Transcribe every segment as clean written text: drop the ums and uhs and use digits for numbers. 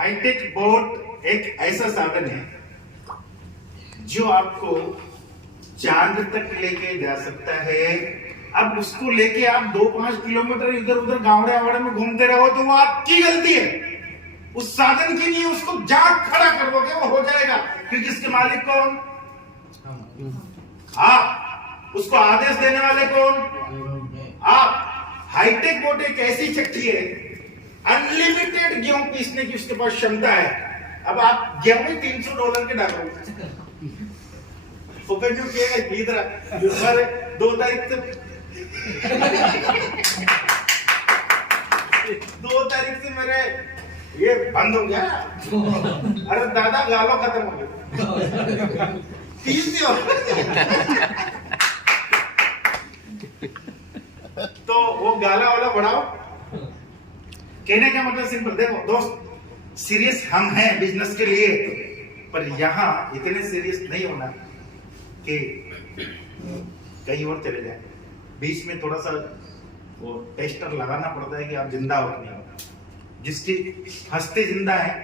Hi tech boat एक ऐसा साधन है जो आपको चांद तक लेके जा सकता है। अब उसको लेके आप 2-5 किलोमीटर इधर उधर गावड़े आवड़े में घूमते रहो तो वो आपकी गलती है, उस साधन की नहीं। उसको जाग खड़ा कर दोगे वो हो जाएगा, क्योंकि इसके मालिक कौन? आप। उसको आदेश देने वाले कौन? आप। हाईटेक बोट एक ऐसी चक्की है, अनलिमिटेड गेहूं पीसने की उसके पास क्षमता है। अब आप गेहूं $300 के डालो, जो क्या 2 तारीख से 2 तारीख से मेरे ये बंद हो गया। अरे दादा गालो खत्म हो गया, 30 तो वो गाला वाला बढ़ाओ। कहने का मतलब सिंपल, देखो दोस्त, सीरियस हम हैं बिजनेस के लिए, पर यहां इतने सीरियस नहीं होना कि कहीं और चले जाए। बीच में थोड़ा सा वो टेस्टर लगाना पड़ता है कि आप जिंदा हो कि नहीं हो। जिसकी हंसती जिंदा है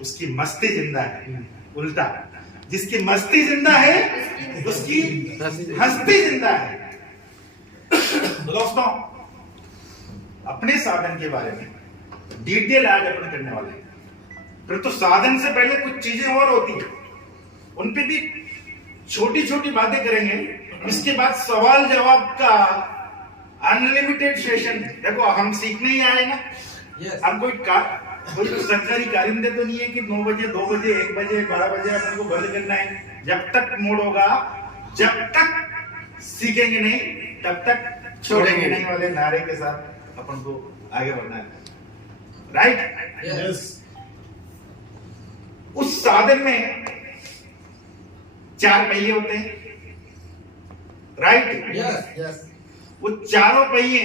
उसकी मस्ती जिंदा है, उल्टा जिसकी मस्ती जिंदा है उसकी हंसती जिंदा है। दोस्तों, अपने साधन के बारे में डिटेल आज अपन करने वाले हैं। फिर तो साधन से पहले कुछ चीजें और होती है, उन पे भी छोटी छोटी बातें करेंगे। इसके बाद सवाल जवाब का अनलिमिटेड सेशन। देखो हम सीखने ही आए ना, हम कोई सरकारी कारिंदे तो नहीं है कि 9 बजे 2 बजे 1 बजे 12 बजे अपन को बंद करना है। जब तक मूड होगा, जब तक सीखेंगे नहीं तब तक छोड़ेंगे नहीं वाले नारे के साथ अपन को आगे बढ़ना है। राइट? यस। उस साधन में 4 पहिए होते हैं। राइट? यस। वो चारों पहिए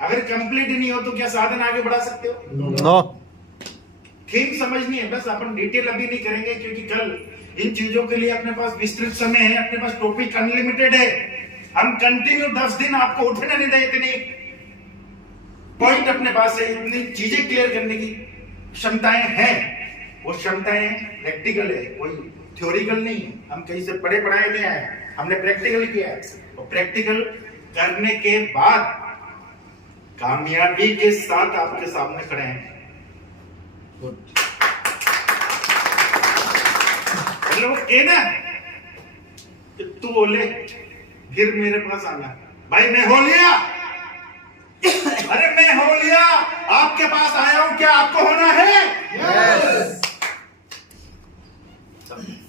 अगर कंप्लीट नहीं हो तो क्या साधन आगे बढ़ा सकते हो? नो। थीम समझनी है बस। अपन डिटेल अभी नहीं करेंगे क्योंकि कल इन चीजों के लिए अपने पास विस्तृत समय है, अपने पास टॉपिक अनलिमिटेड है। हम कंटिन्यू 10 दिन आपको उठने नहीं दें। इतनी पॉइंट अपने पास है, इतनी चीजें क्लियर करने की क्षमताएं हैं। वो क्षमताएं प्रैक्टिकल है, कोई थ्योरिकल नहीं है। हम कहीं से पढ़े पढ़ाए नहीं आए, हमने प्रैक्टिकल किया है। और प्रैक्टिकल करने के बाद कामयाबी के साथ आपके सामने खड़े हैं। वो कहना कि तू बोले फिर मेरे पास आना, भाई मैं हो लिया। अरे मैं हो लिया, आपके पास आया हूं, क्या आपको होना है? यस।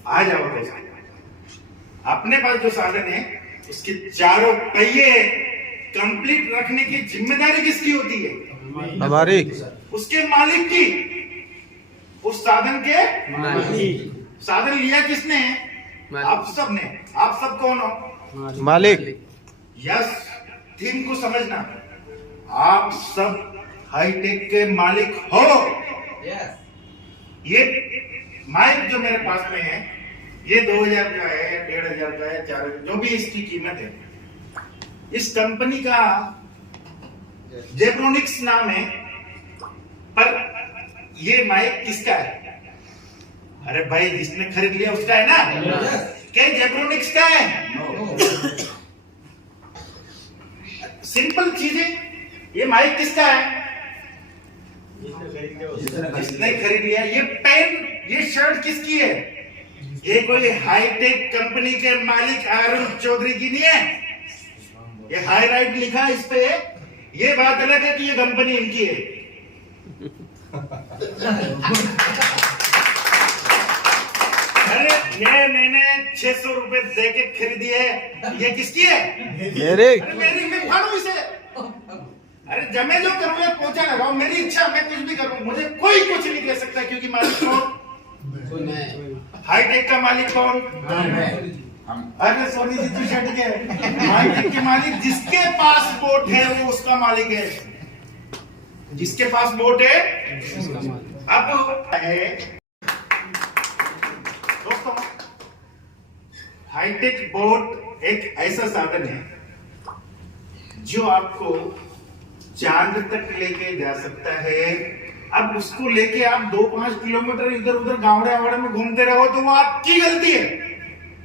आ जाओ। अपने पास जो साधन है उसके चारों पहिए कंप्लीट रखने की जिम्मेदारी किसकी होती है? हमारी। उसके मालिक की। उस साधन के मालिक। साधन लिया किसने? आप सब ने। आप सब कौन हो? मालिक। यस। थीम को समझना, आप सब हाईटेक के मालिक हो। यस। ये माइक जो मेरे पास में है ये 2000 का है, 1500 का है, 4000, जो भी इसकी कीमत है। इस कंपनी का जेब्रोनिक्स नाम है, पर ये माइक किसका है? अरे भाई जिसने खरीद लिया उसका है ना? क्या जेब्रोनिक्स का है? सिंपल चीजें। ये माइक किसका है? जिसने खरीद लिया। ये पेन, ये शर्ट किसकी है? ये कोई हाईटेक कंपनी के मालिक अरुण चौधरी की नहीं है। ये हाईलाइट लिखा है इस पे। ये बात अलग है कि ये कंपनी इनकी है। अरे ये मैंने 600 रुपए दे के खरीदी है, ये किसकी है? मेरे। अरे मेरी, मैं फाड़ू इसे। अरे जमे जो करूँ या पोछा लगाऊं, मेरी इच्छा, मैं कुछ भी करूं, मुझे कोई कुछ नहीं कह सकता। क्योंकि मालिक कौन? हाईटेक का मालिक कौन? अरे सोनी जी तू छट के। हाईटेक के मालिक जिसके पास बोट है वो उसका मालिक है। जिसके पास बोट है अब है। दोस्तों, हाईटेक बोट एक ऐसा साधन है जो आपको चांद तक लेके जा सकता है। अब उसको लेके आप 2-5 किलोमीटर इधर उधर गावड़े आवड़े में घूमते रहो तो वो आपकी गलती है,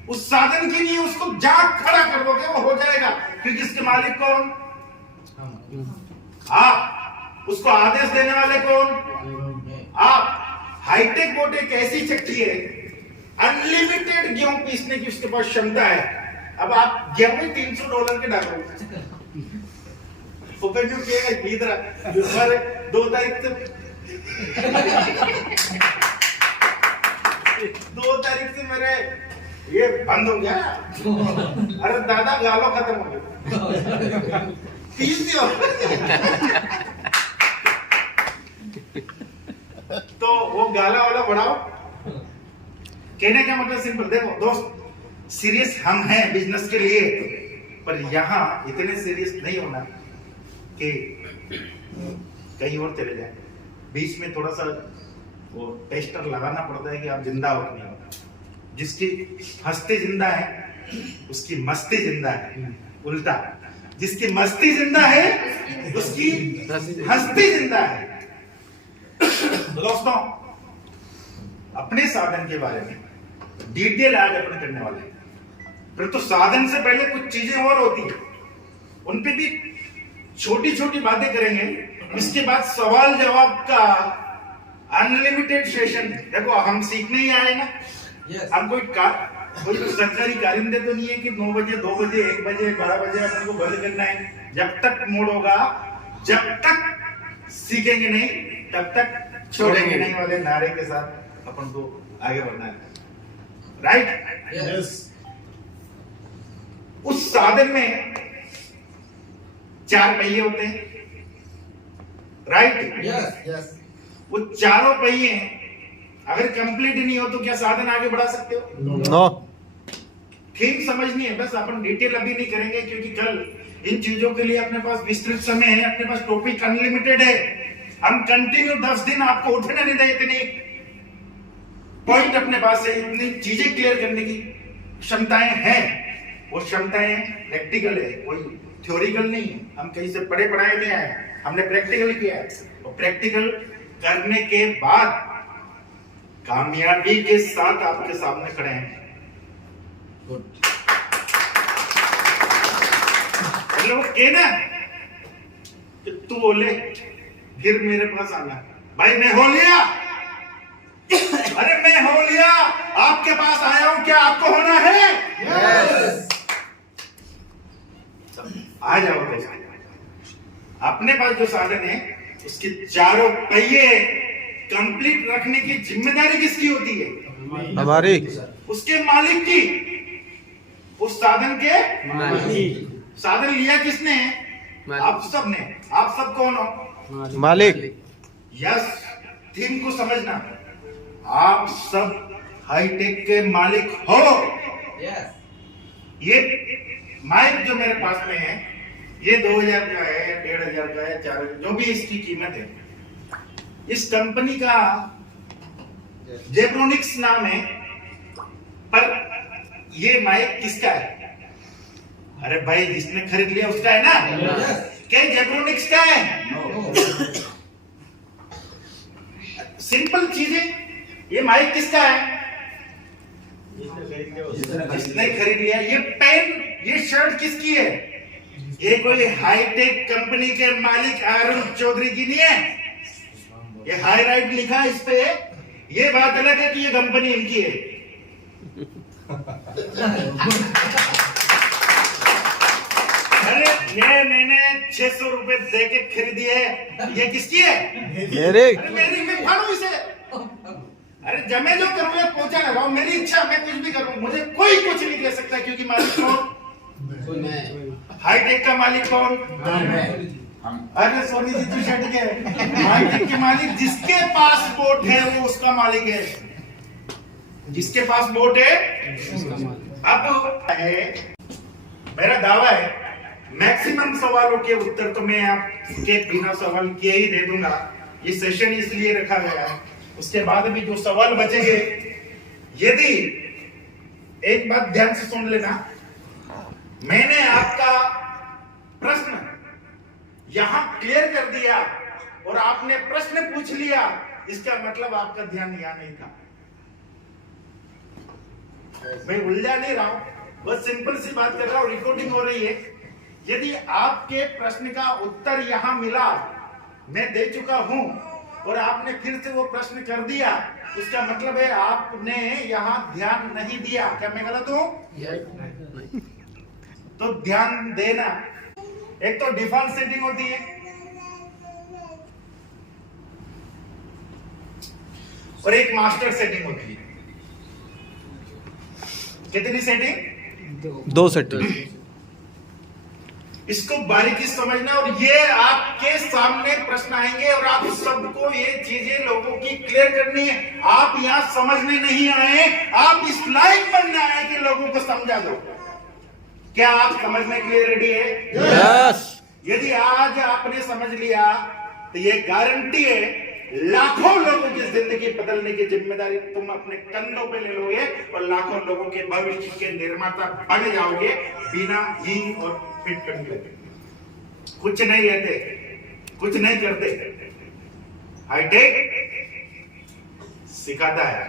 उस साधन की नहीं है। उसको जाग खड़ा कर दोगे वो हो जाएगा, क्योंकि इसके मालिक कौन? आप। उसको आदेश देने वाले कौन? आप। हाईटेक बोट एक ऐसी चक्की है, अनलिमिटेड गेहूं पीसने की उसके पास क्षमता है। अब आप गेहूं $300 के डालो, इधर 2 तारीख से 2 तारीख से मेरे ये बंद हो गया। अरे दादा गालो खत्म हो गया, 30 दियो। तो वो गाला वाला बढ़ाओ। कहने का मतलब सिंपल, देखो दोस्त, सीरियस हम हैं बिजनेस के लिए, पर यहाँ इतने सीरियस नहीं होना कि कहीं और चले जाए। बीच में थोड़ा सा वो टेस्टर लगाना पड़ता है कि आप जिंदा हो कि नहीं हो। जिसकी हंसते जिंदा है उसकी मस्ती जिंदा है, उल्टा जिसकी मस्ती जिंदा है उसकी हंसती जिंदा है। दोस्तों, अपने साधन के बारे में डिटेल आज अपन करने वाले हैं। फिर तो साधन से पहले कुछ चीजें और होती है, उन पे भी छोटी छोटी बातें करेंगे। इसके बाद सवाल जवाब का अनलिमिटेड सेशन। देखो हम सीखने ही आए ना। हम कोई सरकारी कारिंदे तो नहीं है कि 9 बजे 2 बजे 1 बजे 12 बजे अपन को बंद करना है। जब तक मूड होगा, जब तक सीखेंगे नहीं तब तक छोड़ेंगे नहीं वाले नारे के साथ अपन को आगे बढ़ना है। राइट? यस। उस साधन में 4 पहिए होते हैं। राइट? Yes yes. वो चारों पहिए अगर कंप्लीट नहीं हो तो क्या साधन आगे बढ़ा सकते हो? नो। थीम समझनी है बस। अपन डिटेल अभी नहीं करेंगे क्योंकि कल इन चीजों के लिए अपने पास विस्तृत समय है, अपने पास टॉपिक अनलिमिटेड है। हम कंटिन्यू 10 दिन आपको उठने नहीं देते। इतनी पॉइंट अपने पास है, इतनी चीजें क्लियर करने की क्षमताएं हैं। वो क्षमताएं प्रैक्टिकल है, कोई थ्योरिकल नहीं है। हम कहीं से पढ़े पढ़ाए नहीं आए, हमने प्रैक्टिकल किया है। और प्रैक्टिकल करने के बाद कामयाबी के साथ आपके सामने खड़े हैं। वो कहना कि तू बोले फिर मेरे पास आना, भाई मैं हो लिया। अरे मैं हो लिया, आपके पास आया हूं, क्या आपको होना है? यस। आ जाओ दोस्त। अपने पास जो साधन है उसके चारों पहिए कंप्लीट रखने की जिम्मेदारी किसकी होती है? हमारी। उसके मालिक की। उस साधन के साधन लिया किसने? आप सब ने। आप सब कौन हो? मालिक। यस। थीम को समझना, आप सब हाईटेक के मालिक हो। यस। ये माइक जो मेरे पास में है ये 2000 का है, 1500 का है, 4000, जो भी इसकी कीमत है। इस कंपनी का जेब्रोनिक्स नाम है, पर ये माइक किसका है? अरे भाई जिसने खरीद लिया उसका है ना? क्या जेब्रोनिक्स का है? सिंपल चीजें। ये माइक किसका है? जिसने खरीद लिया। ये पेन, ये शर्ट किसकी है? ये कोई हाईटेक कंपनी के मालिक अरुण चौधरी की नहीं है। ये हाई राइट लिखा है इस पे। ये बात अलग है कि ये कंपनी इनकी है। अरे ये मैंने 600 रुपए दे के खरीदी है, ये किसकी है? मेरे। अरे मेरी, मैं फाड़ू इसे। अरे जमे जो करूँ या पोछा लगाऊं, मेरी इच्छा, मैं कुछ भी करूं, मुझे कोई कुछ नहीं कह सकता। क्योंकि मालिक कौन? हाईटेक का मालिक कौन? अरे सोनी जी तू छट गए। हाईटेक के मालिक जिसके पास बोट है वो उसका मालिक है। जिसके पास बोट है अब है। मेरा दावा है मैक्सिमम सवालों के उत्तर तो मैं आपके बिना सवाल किए ही दे दूंगा। ये सेशन इसलिए रखा गया है। उसके बाद भी जो सवाल बचेंगे, यदि एक बात ध्यान से सुन लेना, मैंने आपका प्रश्न यहां क्लियर कर दिया और आपने प्रश्न पूछ लिया, इसका मतलब आपका ध्यान यहाँ नहीं था। मैं उलझा नहीं रहा हूं, बस सिंपल सी बात कर रहा हूं, रिकॉर्डिंग हो रही है। यदि आपके प्रश्न का उत्तर यहां मिला, मैं दे चुका हूं, और आपने फिर से वो प्रश्न कर दिया, उसका मतलब है आपने यहां ध्यान नहीं दिया। क्या मैं गलत हूं? तो ध्यान देना। एक तो डिफॉल्ट सेटिंग होती है, और एक मास्टर सेटिंग होती है। कितनी सेटिंग? 2 सेटिंग। इसको बारीकी समझना, और ये आपके सामने प्रश्न आएंगे और आप सबको ये चीजें लोगों की क्लियर करनी है। आप यहाँ समझने नहीं आए, आप इस लायक बनने आए कि लोगों को समझा दो। क्या आप समझने के लिए रेडी है? यस। यदि आज आपने समझ लिया तो ये गारंटी है लाखों लोगों की जिंदगी बदलने की जिम्मेदारी तुम अपने कंधों पे ले लोगे, और लाखों लोगों के भविष्य के निर्माता बन जाओगे बिना हींग और फिटकड़ी लगे। कुछ नहीं लेते, कुछ नहीं करते, हाईटेक सिखाता है।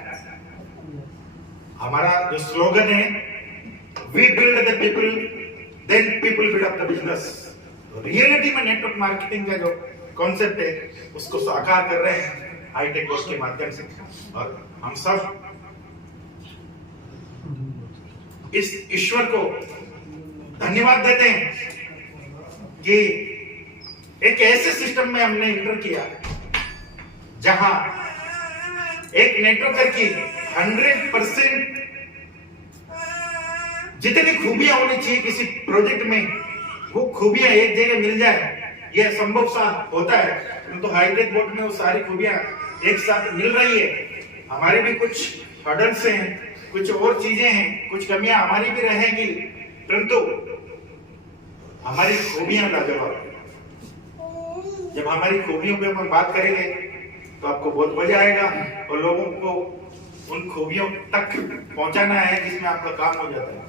हमारा जो स्लोगन है, we build the people then people build up the business. Reality में नेटवर्क मार्केटिंग का जो कॉन्सेप्ट है उसको साकार कर रहे हैं हाईटेक कोर्स के माध्यम से, और हम सब इस ईश्वर को धन्यवाद देते हैं कि एक ऐसे सिस्टम में हमने इंटर किया जहां एक नेटवर्कर की 100% जितनी खूबियां होनी चाहिए किसी प्रोजेक्ट में, वो खूबियां एक जगह मिल जाए, यह संभव सा होता है। तो हाईटेक बोर्ड में वो सारी खूबियां एक साथ मिल रही है। हमारे भी कुछ हर्डल्स हैं, कुछ और चीजें हैं, कुछ कमियां हमारी भी रहेंगी, परंतु हमारी खूबियां लाजवाब है। जब हमारी खूबियों पे हम बात करेंगे तो आपको बहुत मजा आएगा, और लोगों को उन खूबियों तक पहुंचाना है जिसमें आपका काम हो जाता है।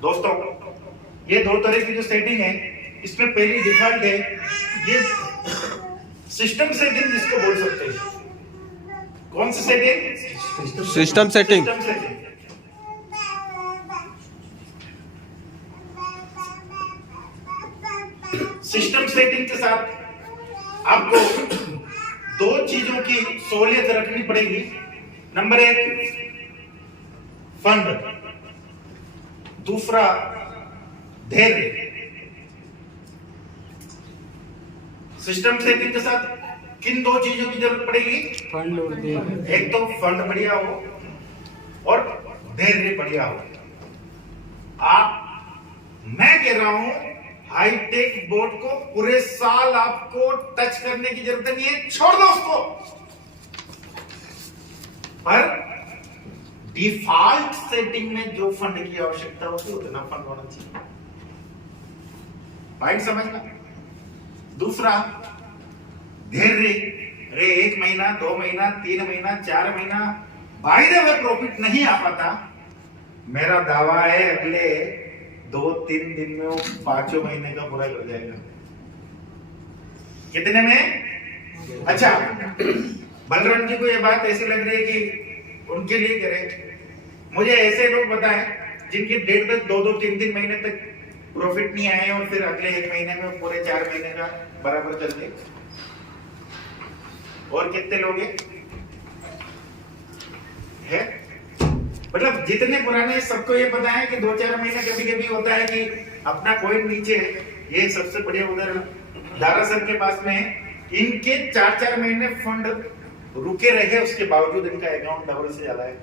दोस्तों, ये 2 तरह की जो सेटिंग है, इसमें पहली डिफॉल्ट है, ये सिस्टम सेटिंग जिसको बोल सकते हैं। कौन सी setting? System setting. System setting. System setting के साथ आपको 2 चीजों की सहूलियत रखनी पड़ेगी। नंबर 1 फंड, दूसरा धैर्य। सिस्टम सेटिंग के साथ किन 2 चीजों की जरूरत पड़ेगी? फंड और धैर्य। एक तो फंड बढ़िया हो और धैर्य बढ़िया हो। मैं कह रहा हूं हाईटेक बोर्ड को पूरे साल आपको टच करने की जरूरत नहीं है, छोड़ दो उसको। पर डिफॉल्ट सेटिंग में जो फंड की आवश्यकता होती है उतना फंड होना चाहिए। पॉइंट समझना। दूसरा धैर्य। अरे 1 महीना, 2 महीना, 3 महीना, 4 महीना बाय द वे प्रॉफिट नहीं आ पाता, मेरा दावा है अगले 2-3 दिन में वो 5 महीने का पूरा कर जाएगा। कितने में? अच्छा, बलराम जी को ये बात ऐसी लग रही है कि उनके लिए करे। मुझे ऐसे लोग बताएं जिनकी डेट तक 2-3 महीने तक प्रॉफिट नहीं आए और फिर अगले 1 महीने में पूरे 4 महीने का बराबर चलते। और कितने लोग हैं? मतलब जितने पुराने, सबको ये पता है कि 2-4 महीने कभी कभी होता है कि अपना कॉइन नीचे है। ये सबसे बढ़िया उदाहरण दारा सर के पास में है। इनके 4-4 महीने फंड रुके रहे, उसके बावजूद इनका अकाउंट डबल से ज्यादा है।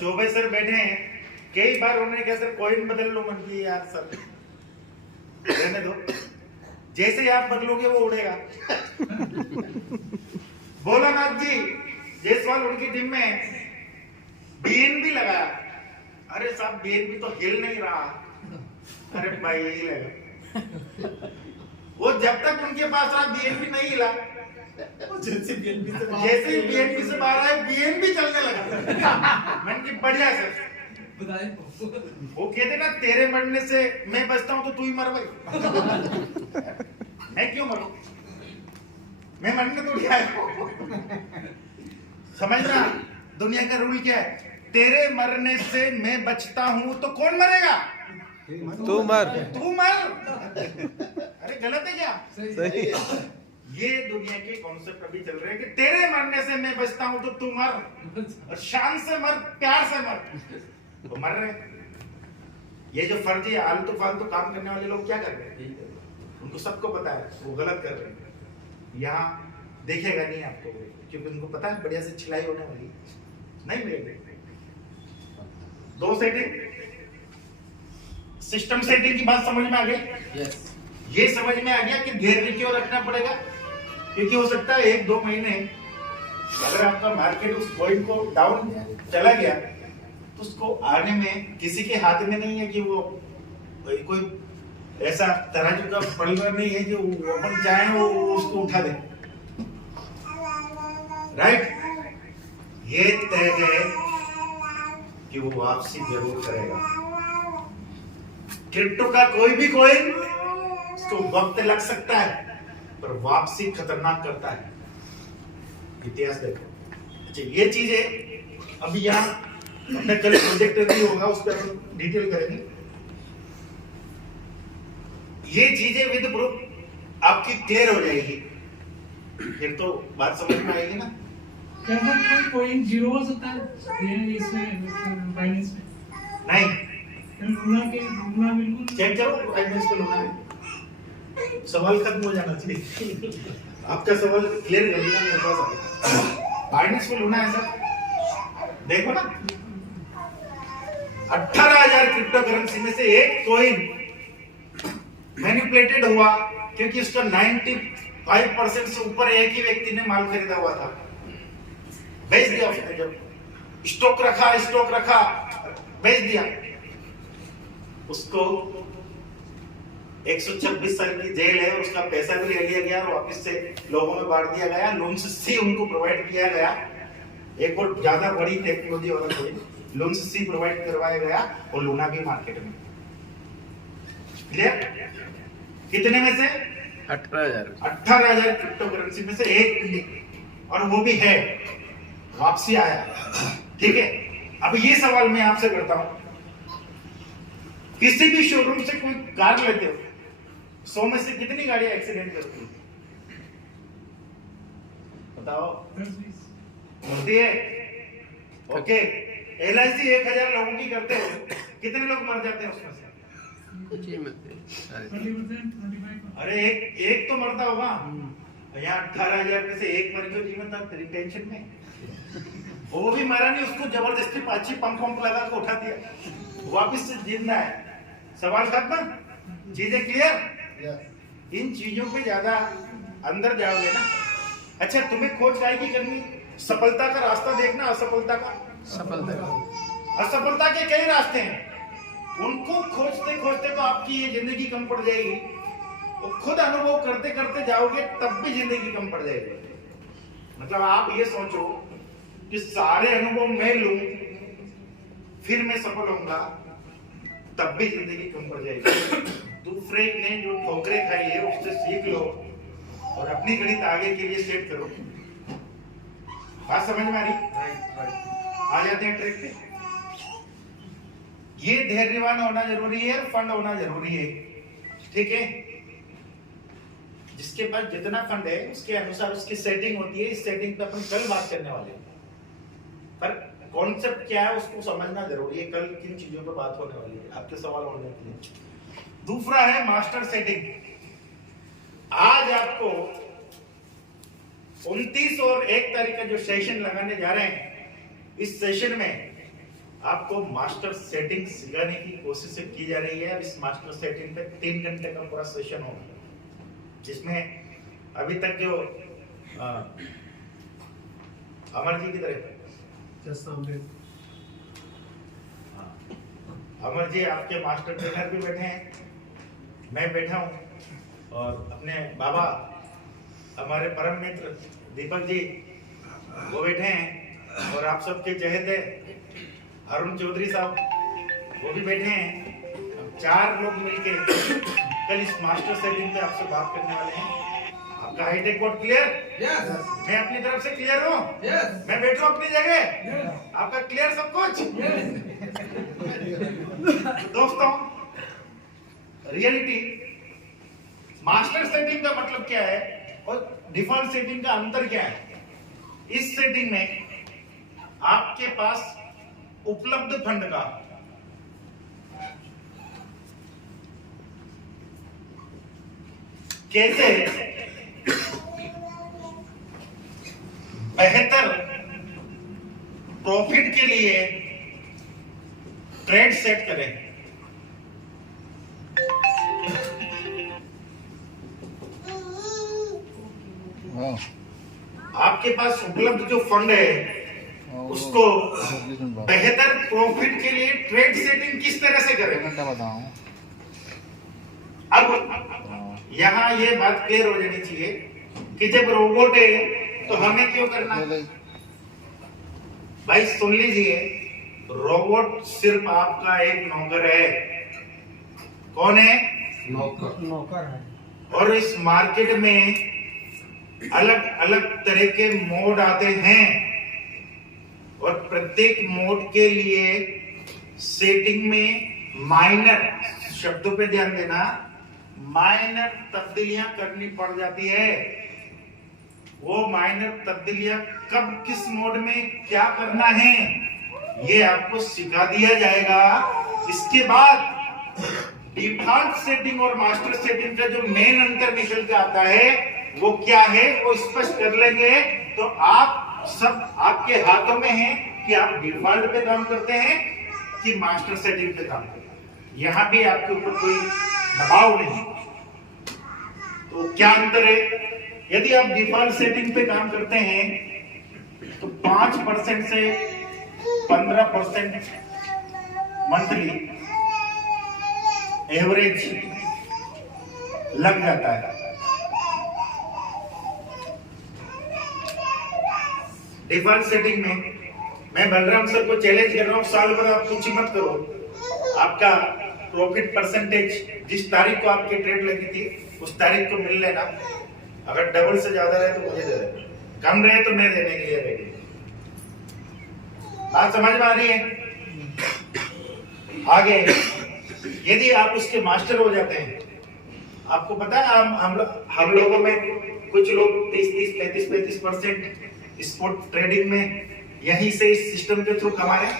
चौबे सर बैठे हैं, कई बार उन्होंने कहा सर कॉइन बदल लो, मन की यार सर रहने दो, जैसे ही आप बदलोगे वो उड़ेगा। भोलानाथ जी जायसवाल उनकी टीम में बीएनबी लगाया। अरे साहब बीएनबी तो हिल नहीं रहा। अरे भाई यही लगा, वो जब तक उनके पास रहा बीएनबी नहीं हिला। जैसे ही बीएनबी से बाहर आए बीएनबी चलने लगा। मैंने बढ़िया सर, वो कहते ना तेरे मरने से मैं बचता हूं तो तू ही मर भाई। मैं क्यों मरूं? मैं मरने तो नहीं आया हूं। समझना दुनिया का रूल क्या है? तेरे मरने से मैं बचता हूं तो कौन मरेगा? तू मर। तू मर। अरे गलत है क्या? सही। ये दुनिया के कॉन्सेप्ट अभी चल रहे हैं कि तेरे मरने से मैं बचता हूं तो तू मर, और शान से मर, प्यार से मर। तो मर रहे। ये जो फर्जी आलतू फालतू काम करने वाले लोग क्या कर रहे हैं? उनको सबको पता है वो गलत कर रहे हैं। यहाँ देखेगा नहीं आपको, क्योंकि उनको पता है बढ़िया से छिलाई होने वाली नहीं मिलेगी। 2 सेटिंग, सिस्टम सेटिंग की बात समझ में आ गई? Yes. ये समझ में आ गया कि धैर्य क्यों रखना पड़ेगा, क्योंकि हो सकता है 1-2 महीने अगर आपका मार्केट उस पॉइंट को डाउन चला गया तो उसको आने में किसी के हाथ में नहीं है कि वो कोई ऐसा तराजू का पलड़ा नहीं है कि वो अपन चाहे वो उसको उठा दे। राइट? ये तय है कि वो वापसी जरूर करेगा। क्रिप्टो का कोई भी कॉइन, उसको वक्त लग सकता है पर वापसी खतरनाक करता है। इतिहास देखो। अच्छा, ये चीजें अभी यहाँ अपने कल प्रोजेक्ट भी होगा, उस पर हम डिटेल करेंगे। ये चीजें विद प्रूफ आपकी क्लियर हो जाएगी, फिर तो बात समझ में आएगी ना। क्या सर कोई पॉइंट जीरो हो सकता है ये इसमें फाइनेंस में? नहीं, लूना बिल्कुल चेक करो फाइनेंस पे लूना है। सवाल खत्म हो जाना चाहिए। आपका सवाल क्लियर कर दिया मेरे पास। फाइनेंस पे लूना है सर, देखो ना 18,000 क्रिप्टो करेंसी में से एक कॉइन मैनिपुलेटेड हुआ क्योंकि उसका 95% से ऊपर एक ही व्यक्ति ने माल खरीदा हुआ था। बेच दिया उसने, जब स्टॉक रखा बेच दिया। उसको 126 साल की जेल है और उसका पैसा भी ले लिया गया और वापस से लोगों में बांट दिया गया। लोन से उनको प्रोवाइड किया गया। एक और ज्यादा बड़ी टेक्नोलॉजी वाला कोई लोन से प्रोवाइड करवाया गया और लूना भी मार्केट में। क्लियर? कितने में से? 18,000 क्रिप्टो करेंसी में से एक, और वो भी है वापसी आया। ठीक है, अब ये सवाल मैं आपसे करता हूं, किसी भी शोरूम से कोई कार लेते हो, 100 में से कितनी गाड़ियां एक्सीडेंट करती है? बताओ। 10-20 होती है? ओके। LIC 1,000 लोगों की करते हो, कितने लोग मर जाते हैं उसमें से? 30%, 25%। अरे एक तो मरता होगा। यहाँ 18,000 में से एक मर गया जीवन था, तेरी टेंशन में। वो भी मरा नहीं, उसको जबरदस्ती पाछी पंप लगा के उठा दिया। वापिस से जीतना है। सवाल खत्म? चीजें क्लियर? इन चीजों पे ज्यादा अंदर जाओगे ना। अच्छा, तुम्हें खोज काय की करनी? सफलता का रास्ता देखना, असफलता का। असफलता के कई रास्ते हैं, उनको खोजते खोजते तो आपकी ये जिंदगी कम पड़ जाएगी। और खुद अनुभव करते करते जाओगे तब भी जिंदगी कम पड़ जाएगी। मतलब आप ये सोचो कि सारे अनुभव मैं लूं फिर मैं सफल होऊंगा, तब भी जिंदगी कम पड़ जाएगी। दूसरे ने जो ठोकरें खाई है उससे सीख लो और अपनी गणित आगे के लिए सेट करो। बात समझ में आ रही? आ जाते हैं ट्रिक पे। ये धैर्यवान होना जरूरी है, फंड होना जरूरी है। ठीक है, जिसके पास जितना फंड है उसके अनुसार उसकी सेटिंग होती है। इस सेटिंग पे अपन कल बात करने वाले हैं, पर कॉन्सेप्ट क्या है उसको समझना जरूरी है। कल किन चीजों पर बात होने वाली है, आपके सवाल होने के लिए। दूसरा है मास्टर सेटिंग। आज आपको 29 और 1 तारीख का जो सेशन लगाने जा रहे हैं, इस सेशन में आपको मास्टर सेटिंग सिखाने की कोशिश की जा रही है। इस मास्टर सेटिंग पे 3 घंटे का पूरा सेशन होगा, जिसमें अभी तक जो अमर जी की तरह अमर जी आपके मास्टर ट्रेनर भी बैठे हैं, मैं बैठा हूं, और अपने बाबा हमारे परम मित्र दीपक जी वो बैठे हैं, और आप सबके चहेते अरुण चौधरी साहब वो भी बैठे हैं। अब 4 लोग मिलके कल इस मास्टर सेटिंग पे आपसे बात करने वाले हैं। आपका हाईटेक कोड क्लियर? Yes. मैं अपनी तरफ से क्लियर हूँ। Yes. मैं बैठूं अपनी जगह? आपका क्लियर सब कुछ? दोस्तों, रियलिटी मास्टर सेटिंग का मतलब क्या है और डिफॉल्ट सेटिंग का अंतर क्या है? इस सेटिंग में आपके पास उपलब्ध फंड का कैसे बेहतर प्रॉफिट के लिए ट्रेड सेट करें। आपके पास उपलब्ध जो फंड है उसको बेहतर प्रॉफिट के लिए ट्रेड सेटिंग किस तरह से करें? अब यहाँ ये बात क्लियर हो जानी चाहिए कि जब रोबोट है तो हमें क्यों करना? भाई सुन लीजिए, रोबोट सिर्फ आपका एक नौकर है। कौन है? नौकर है। और इस मार्केट में अलग अलग तरह के मोड आते हैं और प्रत्येक मोड के लिए सेटिंग में माइनर, शब्दों पे ध्यान देना, माइनर तब्दीलियां करनी पड़ जाती है। वो माइनर तब्दीलियां कब किस मोड में क्या करना है ये आपको सिखा दिया जाएगा। इसके बाद डिफॉल्ट सेटिंग और मास्टर सेटिंग का जो मेन अंतर निकल के आता है वो क्या है वो स्पष्ट कर लेंगे। तो आप सब आपके हाथों में है कि आप डिफॉल्ट पे काम करते हैं कि मास्टर सेटिंग पे काम करते हैं। यहां भी आपके ऊपर कोई दबाव नहीं। तो क्या अंतर है? यदि आप डिफॉल्ट सेटिंग पे काम करते हैं तो 5% से 15% मंथली एवरेज लग जाता है। डिफॉल्ट सेटिंग में मैं बलराम सर को चैलेंज कर रहा हूं, साल भर आप कुछ मत करो, आपका प्रॉफिट परसेंटेज जिस तारीख को आपकी ट्रेड लगी थी उस तारीख को मिल लेना। अगर डबल से ज्यादा रहे तो मुझे दे देना, कम रहे तो मैं देने के लिए रेडी। बात समझ में आ रही है? आगे यदि आप उसके मास्टर हो जाते हैं, आपको पता है हम लोगों में कुछ लोग 30-35% स्पॉट ट्रेडिंग में यहीं से इस सिस्टम के थ्रू कमा रहे हैं।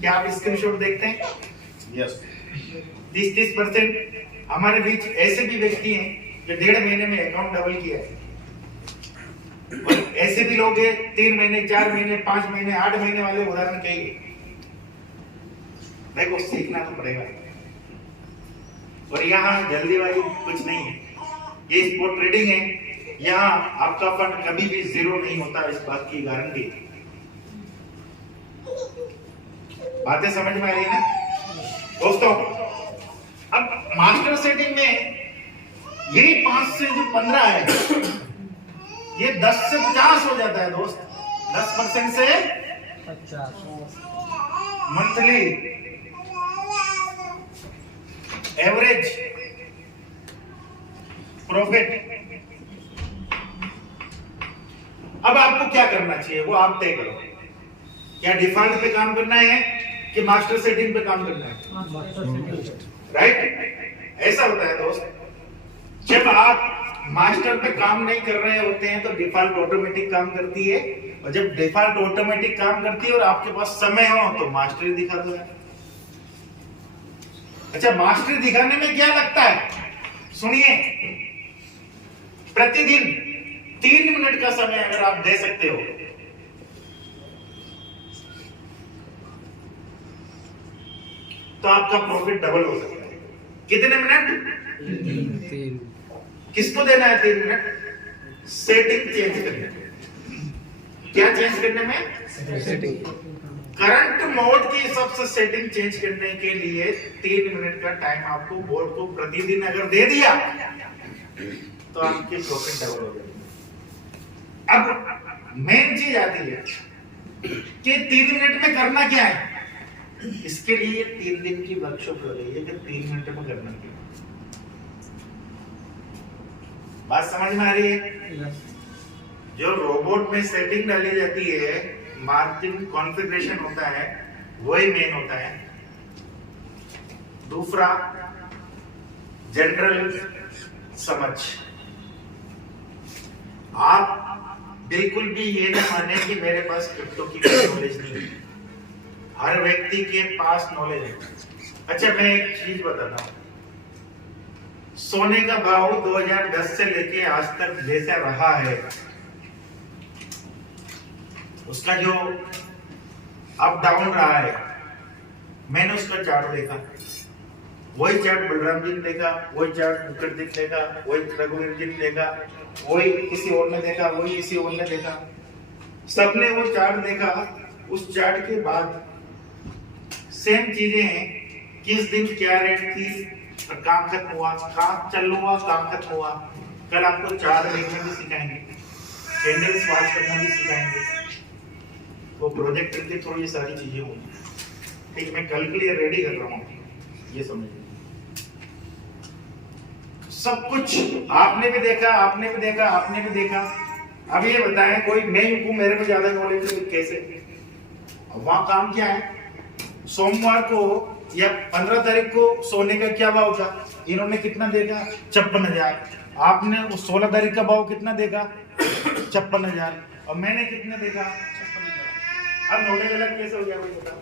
क्या आप स्क्रीनशॉट देखते हैं? यस। 30% हमारे बीच ऐसे भी व्यक्ति हैं जो 1.5 महीने में अकाउंट डबल किया है। और ऐसे भी लोग हैं 3 महीने, 4 महीने, 5 महीने, 8 महीने वाले उदाहरण कई। देखो सीखना तो पड़ेगा। और यहाँ जल्दीबाजी कुछ नहीं है, ये स्पॉट ट्रेडिंग है। यहाँ आपका फंड कभी भी जीरो नहीं होता, इस बात की गारंटी। बातें समझ में आ रही है ना दोस्तों? अब मास्टर सेटिंग में यही 5 से जो 15 है ये 10 से 50 हो जाता है दोस्त। 10% से 50 मंथली एवरेज प्रॉफिट। अब आपको क्या करना चाहिए वो आप तय करो। क्या डिफॉल्ट पे काम करना है कि मास्टर सेटिंग पे काम करना है? राइट? ऐसा होता है दोस्त, जब आप मास्टर पे काम नहीं कर रहे होते हैं तो डिफॉल्ट ऑटोमेटिक काम करती है, और जब डिफॉल्ट ऑटोमेटिक काम करती है और आपके पास समय हो तो मास्टरी दिखा दो। अच्छा, मास्टरी दिखाने में क्या लगता है? सुनिए, प्रतिदिन 3 मिनट का समय अगर आप दे सकते हो तो आपका प्रॉफिट डबल हो सकता है। कितने मिनट? 3 किसको देना है 3 मिनट? सेटिंग चेंज करने में। क्या चेंज करने में? सेटिंग। करंट मोड की सबसे सेटिंग चेंज करने के लिए 3 मिनट का टाइम आपको बोर्ड को प्रतिदिन अगर दे दिया तो आपकी प्रॉफिट डबल हो जाएगी। अब मेन चीज आती है कि 3 मिनट में करना क्या है। इसके लिए 3 दिन की वर्कशॉप हो रही है कि 3 मिनट में करना है। बात समझ में आ रही है? जो रोबोट में सेटिंग डाली जाती है, मार्जिन कॉन्फ़िगरेशन होता है, वही मेन होता है। दूसरा जनरल समझ। आप बिल्कुल भी ये न माने कि मेरे पास क्रिप्टो की नॉलेज नहीं है। हर व्यक्ति के पास नॉलेज है। अच्छा, मैं एक चीज बताता हूं। सोने का भाव 2010 से लेके आज तक जैसा रहा है, उसका जो अप डाउन रहा है, मैंने उसका चार्ट देखा। वही चार्ट बलराम जी ने देखा, वही चार्ट मुखर्जी ने देखा, वही रघुवीर जी ने देखा, वही किसी और ने देखा, वही किसी और ने देखा। सबने वो चार्ट देखा। उस चार्ट के बाद सेम चीजें हैं। किस दिन क्या रेट थी, काम खत्म हुआ, काम चालू हुआ, काम खत्म हुआ। कल आपको चार्ट देखना भी सिखाएंगे, कैंडल्स वॉच करना भी सिखाएंगे। वो प्रोजेक्टर के थ्रू ये सारी चीजें होंगी। ठीक, मैं कल के लिए रेडी कर रहा हूँ, ये समझिए। सब कुछ आपने भी देखा, आपने भी देखा, आपने भी देखा। अब ये बताएं, कोई नहीं हूं, मेरे को ज्यादा नॉलेज है, कैसे? वहां काम क्या है? सोमवार को या 15 तारीख को सोने का क्या भाव था? इन्होंने कितना देखा? 56,000। आपने 16 तारीख का भाव कितना देखा? 56,000। और मैंने कितने देखा? 56,000। अब नॉलेज अलग कैसे हो गया भाई, बताओ।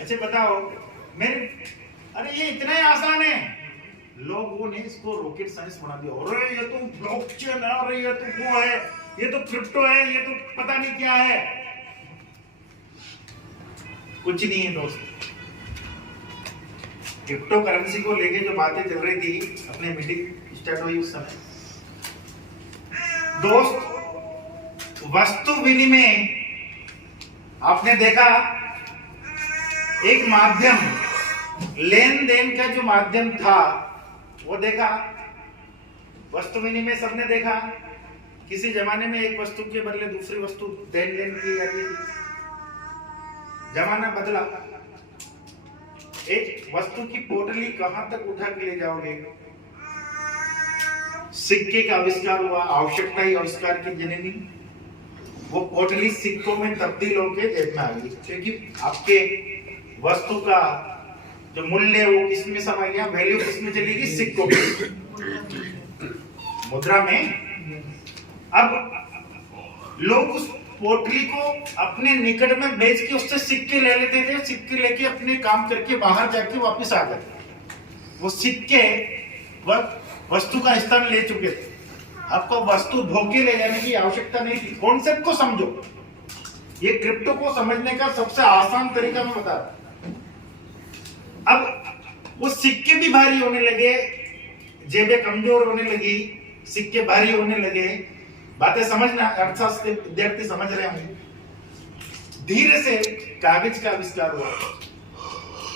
अच्छा बताओ, अरे ये इतना ही आसान है। लोगों ने इसको रॉकेट साइंस बना दिया। अरे ये तो ब्लॉकचेन है, अरे ये तो वो है, ये तो क्रिप्टो है, ये तो पता नहीं क्या है। कुछ नहीं है दोस्त। क्रिप्टो करेंसी को लेके जो बातें चल रही थी, अपनी मीटिंग स्टार्ट हुई उस समय, दोस्त, वस्तु विनिमय आपने देखा, एक माध्यम, लेन देन का जो माध्यम था वो देखा। वस्तु विनिमय सबने देखा। किसी जमाने में एक वस्तु के बदले दूसरी वस्तु देन लेन की जाती थी। जमाना बदला। एक वस्तु की पोटली कहां तक उठा के ले जाओगे? सिक्के का आविष्कार हुआ, आवश्यकता ही आविष्कार की जननी। वो पोटली सिक्कों में तब्दील होकर जेब में आ गई, क्योंकि आपके वस्तु का जो मूल्य है वो किसमें समा गया? वैल्यू किसमें चलेगी? सिक्कों में, मुद्रा में। अब लोग उस पोटली को अपने निकट में बेच के उससे सिक्के ले लेते थे। सिक्के लेके अपने काम करके बाहर जाके वापस आ जाते। वो सिक्के वस्तु का स्थान ले चुके थे। आपको वस्तु धोके ले जाने की आवश्यकता नहीं थी। कॉन्सेप्ट को समझो। ये क्रिप्टो को समझने का सबसे आसान तरीका मैं बता रहा हूं। अब वो सिक्के भी भारी होने लगे, जेबें कमजोर होने लगी, सिक्के भारी होने लगे। बातें समझना, अर्थशास्त्र विद्यार्थी समझ रहे होंगे। धीरे से कागज का आविष्कार हुआ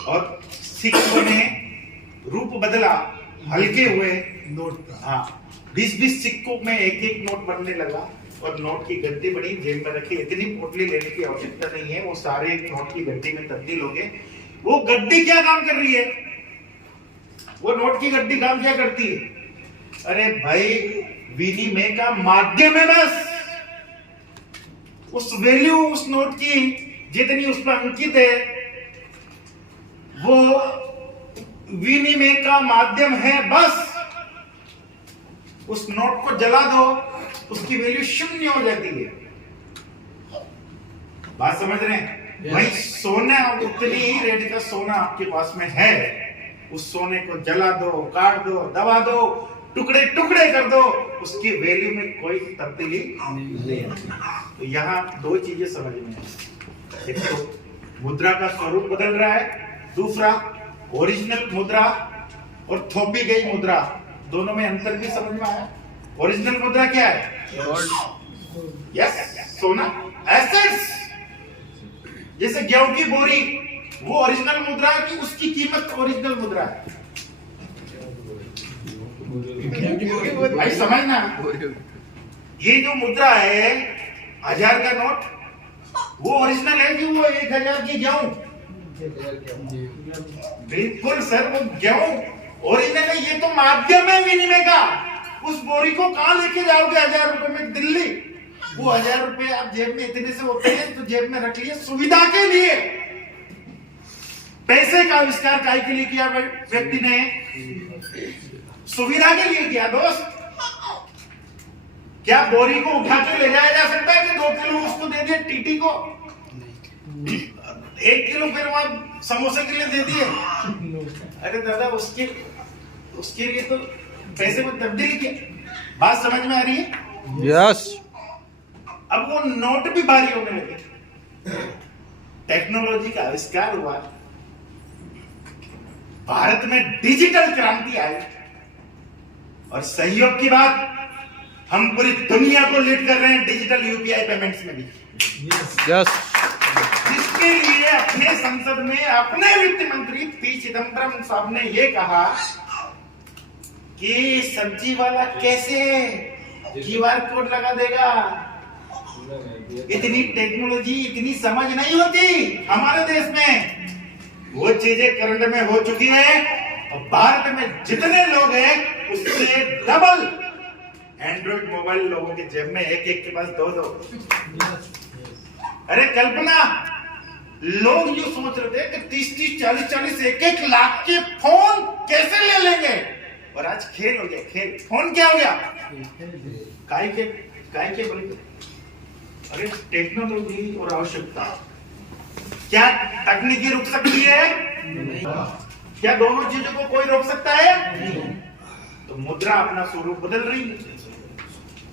और सिक्कों ने रूप बदला, हल्के हुए नोट। हाँ, 20-20 सिक्कों में एक नोट बनने लगा और नोट की गड्डी बनी, जेब में रखी। इतनी पोटली लेने की आवश्यकता नहीं है, वो सारे एक नोट की गड्डी में तब्दील हो गए। वो गड्डी क्या काम कर रही है? वो नोट की गड्डी काम क्या करती है? अरे भाई, विनिमय का माध्यम है बस। उस वैल्यू उस नोट की जितनी उस पर अंकित है, वो विनिमय का माध्यम है बस। उस नोट को जला दो, उसकी वैल्यू शून्य हो जाती है। बात समझ रहे हैं? भाई सोना, उतनी ही रेट का सोना आपके पास में है, उस सोने को जला दो, काट दो, दबा दो, टुकड़े टुकड़े कर दो, उसकी वैल्यू में कोई तब्दीली नहीं आती। तो यहाँ दो चीजें समझ में आती। एक तो मुद्रा का स्वरूप बदल रहा है, दूसरा ओरिजिनल मुद्रा और थोपी गई मुद्रा, दोनों में अंतर भी समझ में आया। ओरिजिनल मुद्रा क्या है? यस, सोना, एसेट्स। जैसे गेहूं की बोरी, वो ओरिजिनल मुद्रा है कि उसकी कीमत ओरिजिनल मुद्रा है? भाई समझना, ये जो मुद्रा है, 1000 का नोट वो ओरिजिनल है कि वो 1000 की गेहूं? बिल्कुल सर, वो गेहूं ओरिजिनल है। ये तो माध्यम है विनिमय का। उस बोरी को कहां लेके जाओगे 1000 रुपए में दिल्ली? वो 1000 रुपए आप जेब में इतने से होते हैं तो जेब में रख लिए सुविधा के लिए। पैसे का आविष्कार काय के लिए किया व्यक्ति ने? सुविधा के लिए किया दोस्त। क्या बोरी को उठा के ले जाया जा सकता है कि 2 किलो उसको दे दिए टीटी को, 1 किलो फिर वहां समोसे के लिए दे दिए? अरे दादा, उसके लिए तो पैसे में तब्दील किया। बात समझ में आ रही है? यस। अब वो नोट भी भारी होने लगे। टेक्नोलॉजी का आविष्कार हुआ, भारत में डिजिटल क्रांति आई, और सहयोग की बात, हम पूरी दुनिया को लीड कर रहे हैं डिजिटल यूपीआई पेमेंट्स में भी। यस। इसके लिए अपने संसद में अपने वित्त मंत्री पी चिदम्बरम साहब ने ये कहा कि सब्जी वाला कैसे क्यूआर कोड लगा देगा? इतनी टेक्नोलॉजी, इतनी समझ नहीं होती हमारे देश में। वो चीजें करंट में हो चुकी है, और भारत में जितने लोग हैं उससे डबल एंड्रॉइड मोबाइल लोगों के जेब में, एक के पास 2-2। अरे कल्पना, लोग जो सोच रहे थे कि 30-30, 40-40, 1-1 लाख के फोन कैसे ले लेंगे, और आज खेल हो गया। खेल फोन क्या हो गया? काय के बोले? अरे टेक्नोलॉजी और आवश्यकता, क्या तकनीकी रुक सकती है? क्या दोनों चीजों को कोई रोक सकता है? तो मुद्रा अपना स्वरूप बदल रही है।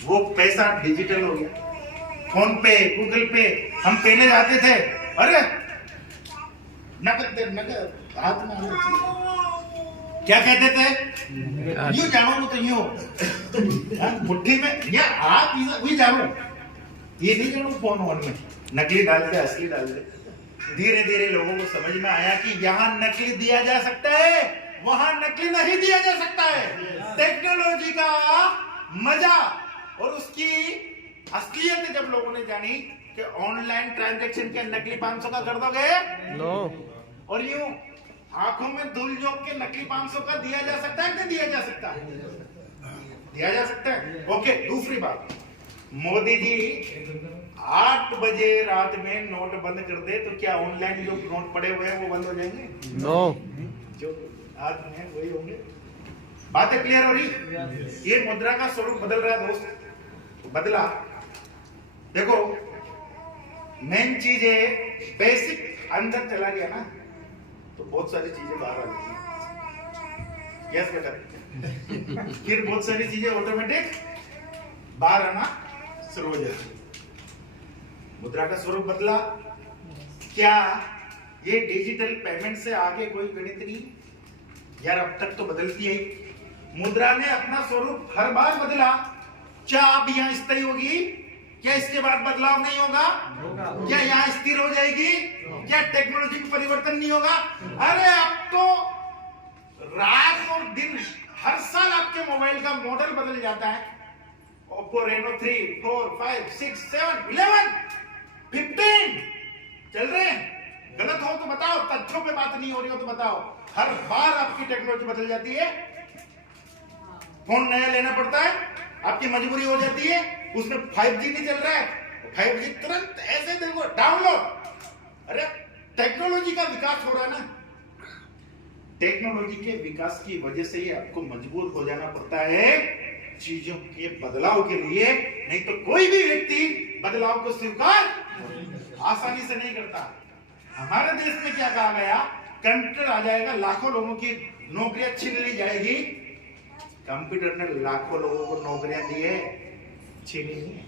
वो पैसा डिजिटल हो गया। फोन पे, गूगल पे, हम पहले जाते थे, अरे नकद हाथ में आना चाहिए। क्या कहते थे? यूं जानो तो यूं मुट्ठी में, या आप भी जानो, ये नहीं जानो फोन वन में नकली डालते, असली डालते। धीरे धीरे लोगों को समझ में आया कि यहाँ नकली दिया जा सकता है, वहां नकली नहीं दिया जा सकता है। टेक्नोलॉजी का मजा और उसकी असलियत जब लोगों ने जानी कि ऑनलाइन ट्रांजैक्शन के नकली 500 का कर दोगे, नो। और यूं आंखों में धूल झोंक के नकली 500 का दिया जा सकता है? नहीं दिया जा सकता? दिया जा सकता है। ओके, दूसरी बात, मोदी जी 8 बजे रात में नोट बंद कर दे तो क्या ऑनलाइन जो नोट पड़े हुए हैं वो बंद हो जाएंगे? नो। जो आज में वही होंगे। बातें क्लियर हो रही? ये मुद्रा का स्वरूप बदल रहा है दोस्त, बदला। देखो, मेन चीज है, बेसिक अंदर चला गया ना तो बहुत सारी चीजें बाहर आ जाती है। यस बेटा, फिर बहुत सारी चीजें ऑटोमेटिक बाहर आना शुरू हो जाती है। मुद्रा का स्वरूप बदला। क्या ये डिजिटल पेमेंट से आगे कोई गणित नहीं? यार अब तक तो बदलती है। मुद्रा ने अपना स्वरूप हर बार बदला। क्या अब यहाँ स्थायी होगी? क्या इसके बाद बदलाव नहीं होगा? क्या यहाँ स्थिर हो जाएगी? क्या टेक्नोलॉजी में परिवर्तन नहीं होगा? अरे अब तो रात और दिन, हर साल आपके मोबाइल का मॉडल बदल जाता है। ओप्पो रेनो 3, 4, 5, 6, 7, 11, 15 चल रहे हैं। गलत हो तो बताओ, तथ्यों पे बात नहीं हो रही हो तो बताओ। हर बार आपकी टेक्नोलॉजी बदल जाती है। फोन नया लेना पड़ता है, आपकी मजबूरी हो जाती है। उसमें 5G नहीं चल रहा है, 5G तुरंत ऐसे देखो डाउनलोड। अरे टेक्नोलॉजी का विकास हो रहा है ना। टेक्नोलॉजी के विकास की वजह से ही आपको मजबूर हो जाना पड़ता है चीजों के बदलाव के लिए, नहीं तो कोई भी व्यक्ति बदलाव को स्वीकार आसानी से नहीं करता। हमारे देश में क्या कहा गया? कंप्यूटर आ जाएगा, लाखों लोगों की नौकरियां छीन ली जाएगी। कंप्यूटर ने लाखों लोगों को नौकरियां दी है, छीनी नहीं।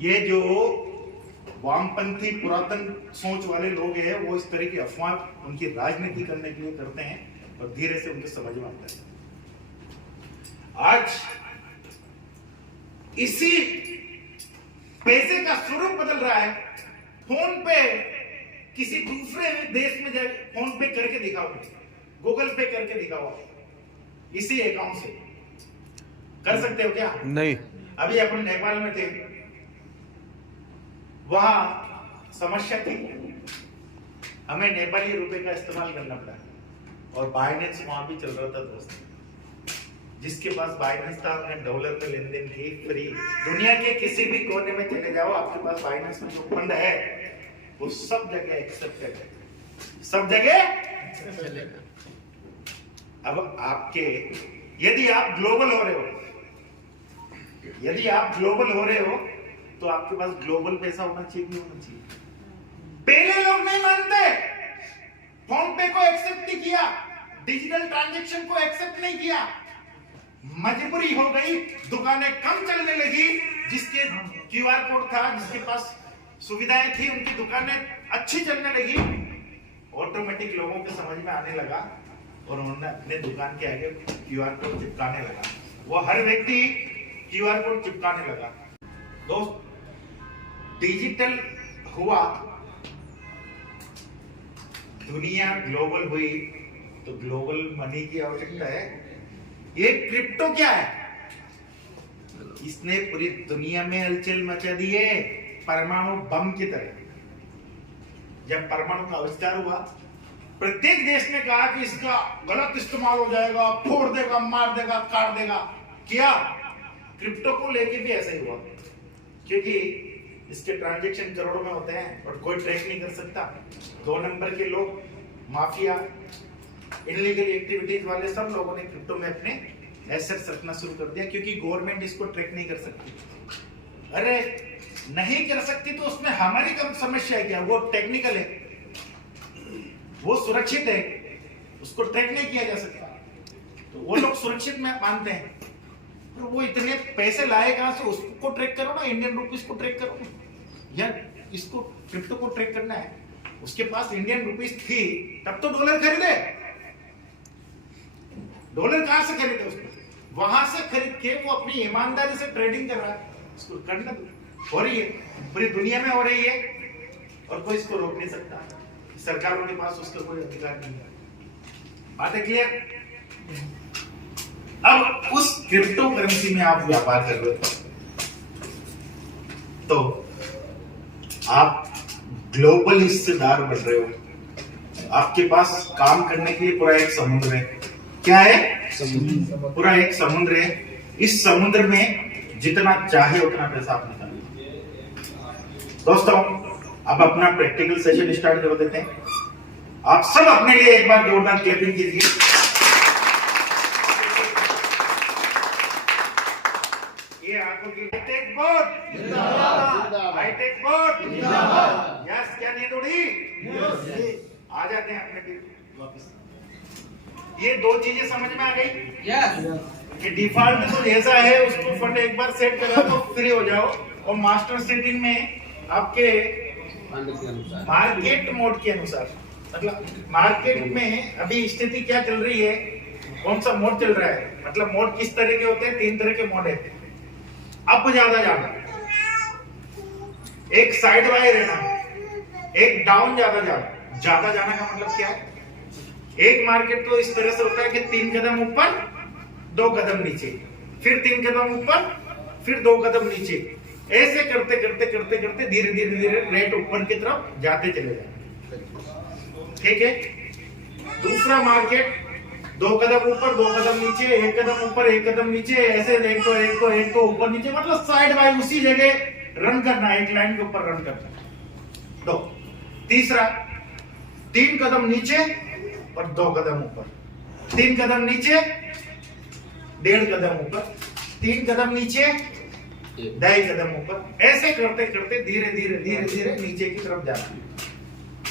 ये जो वामपंथी पुरातन सोच वाले लोग हैं, वो इस तरह की अफवाह उनकी राजनीति करने के लिए करते हैं, और धीरे से उनके समझ में आता है। आज इसी पैसे का स्वरूप बदल रहा है। फोन पे किसी दूसरे देश में जाए, फोन पे करके दिखाओ, गूगल पे करके दिखाओ, इसी अकाउंट से कर सकते हो क्या? नहीं। अभी अपन नेपाल में थे, वहां समस्या थी, हमें नेपाली रुपए का इस्तेमाल करना पड़ा और बाइनेंस वहां भी चल रहा था दोस्त। जिसके पास बाइनेंस था उसने डॉलर में लेन देन की फ्री। दुनिया के किसी भी कोने में चले जाओ, आपके पास बाइनेंस में जो फंड है वो सब जगह एक्सेप्टेड है, सब जगह चलेगा। अब आपके यदि आप ग्लोबल हो रहे हो, यदि आप ग्लोबल हो रहे हो तो आपके पास ग्लोबल पैसा होना चाहिए, नहीं होना चाहिए? पहले लोग नहीं मानते, फोन पे को एक्सेप्ट नहीं किया, डिजिटल ट्रांजैक्शन को एक्सेप्ट नहीं किया, मजबूरी हो गई, दुकानें कम चलने लगी, जिसके क्यूआर कोड था, जिसके पास सुविधाएं थी, उनकी दुकानें अच्छी चलने लगी। ऑटोमेटिक लोगों के समझ में आने लगा और उन्होंने अपने दुकान के आगे क्यूआर कोड चिपकाने लगा। वो हर व्यक्ति क्यूआर कोड चिपकाने लगा। दोस्त, डिजिटल हुआ, दुनिया ग्लोबल हुई, तो ग्लोबल मनी की आवश्यकता है। ये क्रिप्टो क्या है? इसने पूरी दुनिया में हलचल मचा दी है, परमाणु बम की तरह। जब परमाणु का आविष्कार हुआ, प्रत्येक देश ने कहा कि इसका गलत इस्तेमाल हो जाएगा, फोड़ देगा, मार देगा, काट देगा। क्या क्रिप्टो को लेके भी ऐसा ही हुआ, क्योंकि इसके ट्रांजैक्शन करोड़ों में होते हैं और कोई ट्रैक नहीं कर सकता। 2 नंबर के लोग, माफिया, इनलीगल एक्टिविटीज वाले सब लोगों ने क्रिप्टो में अपने एसेट्स रखना शुरू कर दिया, क्योंकि गवर्नमेंट इसको ट्रैक नहीं कर सकती। अरे नहीं कर सकती तो उसमें हमारी कब समस्या है क्या? वो टेक्निकल है, वो सुरक्षित है, उसको ट्रैक नहीं किया जा सकता, तो वो लोग सुरक्षित में मानते हैं। तो वो इतने पैसे लाए कहां से? उसको ट्रैक करो ना, इंडियन रुपीस को ट्रैक करो, या इसको क्रिप्टो को ट्रैक करना है। उसके पास इंडियन रुपीस थी तब तो डॉलर खरीदे। डॉलर कहां से खरीदे? उसको वहां से खरीद के वो अपनी ईमानदारी से ट्रेडिंग कर रहा है। उसको करना हो रही है, पूरी दुनिया में हो रही है और कोई इसको रोक नहीं सकता। सरकारों के पास उसका कोई अधिकार नहीं है। बात है क्लियर? अब उस क्रिप्टो करेंसी में आप व्यापार कर रहे हो तो आप ग्लोबल हिस्सेदार बन रहे हो। आपके पास काम करने के लिए पूरा एक समुद्र है। क्या है? समुद्र। पूरा एक समुद्र है। इस समुद्र में जितना चाहे उतना पैसा आप निकालिए। दोस्तों, अब अपना प्रैक्टिकल सेशन स्टार्ट कर देते हैं। आप सब अपने लिए एक बार जोरदार क्लैपिंग कीजिए। ये आंखों की हाईटेक बोर्ड जिंदाबाद, हाईटेक बोर्ड जिंदाबाद। यस, क्या नींद उड़ी? आ जाते हैं अपने वापस। ये 2 चीजें समझ में आ गई? Yes. कि डिफॉल्ट तो जैसा है उसको फंड एक बार सेट करा तो फ्री हो जाओ, और मास्टर सेटिंग में आपके मार्केट मोड के अनुसार, मतलब मार्केट में अभी स्थिति क्या चल रही है, कौन सा मोड चल रहा है, मतलब मोड किस तरह के होते हैं? 3 तरह के मोड है। अप ज्यादा जाना, एक साइड वाई रहना, एक डाउन ज्यादा जाना। ज्यादा जाना का मतलब क्या है? एक मार्केट तो इस तरह से होता है कि 3 कदम ऊपर 2 कदम नीचे, फिर 3 कदम ऊपर, फिर 2 कदम नीचे, ऐसे करते करते करते करते धीरे धीरे धीरे रेट ऊपर की तरफ जाते चले जाए। ठीक है? दूसरा मार्केट 2 कदम ऊपर 2 कदम नीचे, 1 कदम ऊपर 1 कदम नीचे, ऐसे एक तो ऊपर नीचे, मतलब साइड बाय उसी जगह रन करना, एक लाइन के ऊपर रन करना। 2 तीसरा 3 कदम नीचे और 2 कदम ऊपर, 3 कदम नीचे 1.5 कदम ऊपर, 3 कदम नीचे 2.5 कदम ऊपर, ऐसे करते करते धीरे धीरे धीरे धीरे नीचे की तरफ जाना।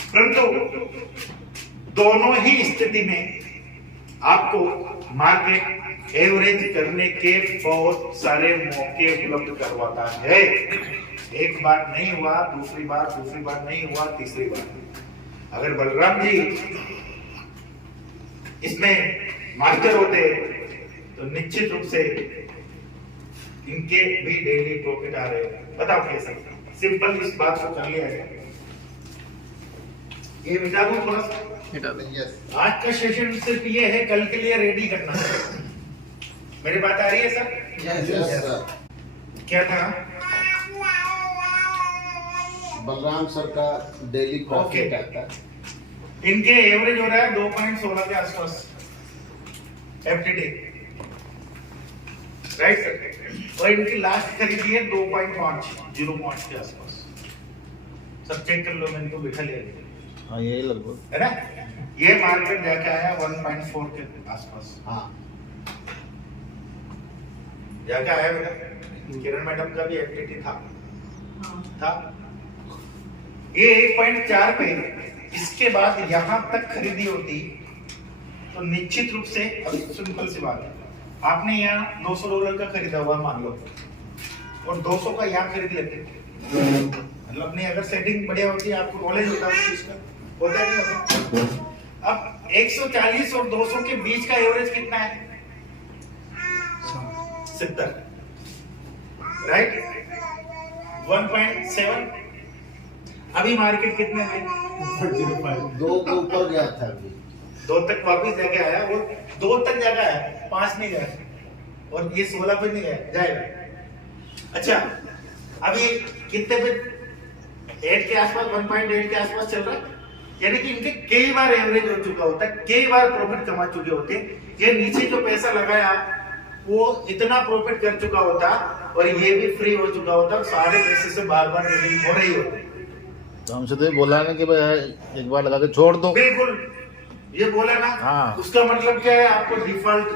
परंतु दोनों ही स्थिति में आपको मार्केट एवरेज करने के बहुत सारे मौके उपलब्ध करवाता है। एक बार नहीं हुआ, दूसरी बार नहीं हुआ, तीसरी बार। अगर बलराम जी इसमें मास्टर होते तो निश्चित रूप से इनके भी डेली प्रॉफिट आ रहे हैं। बताओ कैसे? सिंपल इस बात को कर लिया है। ये मिटा दूं थोड़ा सा? आज का सेशन सिर्फ ये है, कल के लिए रेडी करना है। मेरी बात आ रही है सर? Yes, sir. क्या था? बलराम सर का डेली प्रॉफिट Okay. आता है। इनके एवरेज हो रहा है 2.16 के आसपास एफटीडी, राइट सर। और इनकी लास्ट खरीदी है 2.5 के आसपास। सब चेक कर लो, मैंने तो बिठा लिया हाँ यही लगभग है ना। ये मार्केट जाके आया 1.4 के आसपास हाँ, जाके आया बेटा। किरण मैडम का भी एफटीडी था ये 1.4 पे। इसके बाद यहाँ तक खरीदी होती तो निश्चित रूप से, अभी सिंपल सी बात है, आपने यहाँ $200 का खरीदा हुआ मान लो और 200 का यहाँ खरीद लेते, मतलब नहीं, अगर सेटिंग बढ़िया होती है, आपको नॉलेज होता है उस चीज का, होता है नहीं होता। अब 140 और 200 के बीच का एवरेज कितना है? 70, राइट। 1.7। अभी मार्केट कितने में? 2 के ऊपर गया था अभी। 2 तक वापस जाके आया, वो 2 तक जाके आया, 5 नहीं गया, और ये 16 पे नहीं गया, जाएगा। अच्छा, अभी कितने पे? 8 के आसपास, 1.8 के आसपास चल रहा है। यानी कि इनके कई बार एवरेज हो चुका होता है, कई बार प्रॉफिट कमा चुके होते। ये नीचे जो पैसा लगाया वो इतना प्रॉफिट कर चुका होता और ये भी फ्री हो चुका होता और सारे पैसे से बार बार ट्रेडिंग हो रही होती। तो हमसे तो ये बोला ना कि भाई एक बार लगा के छोड़ दो। बिल्कुल, ये बोला ना। हाँ। उसका मतलब क्या है? आपको डिफॉल्ट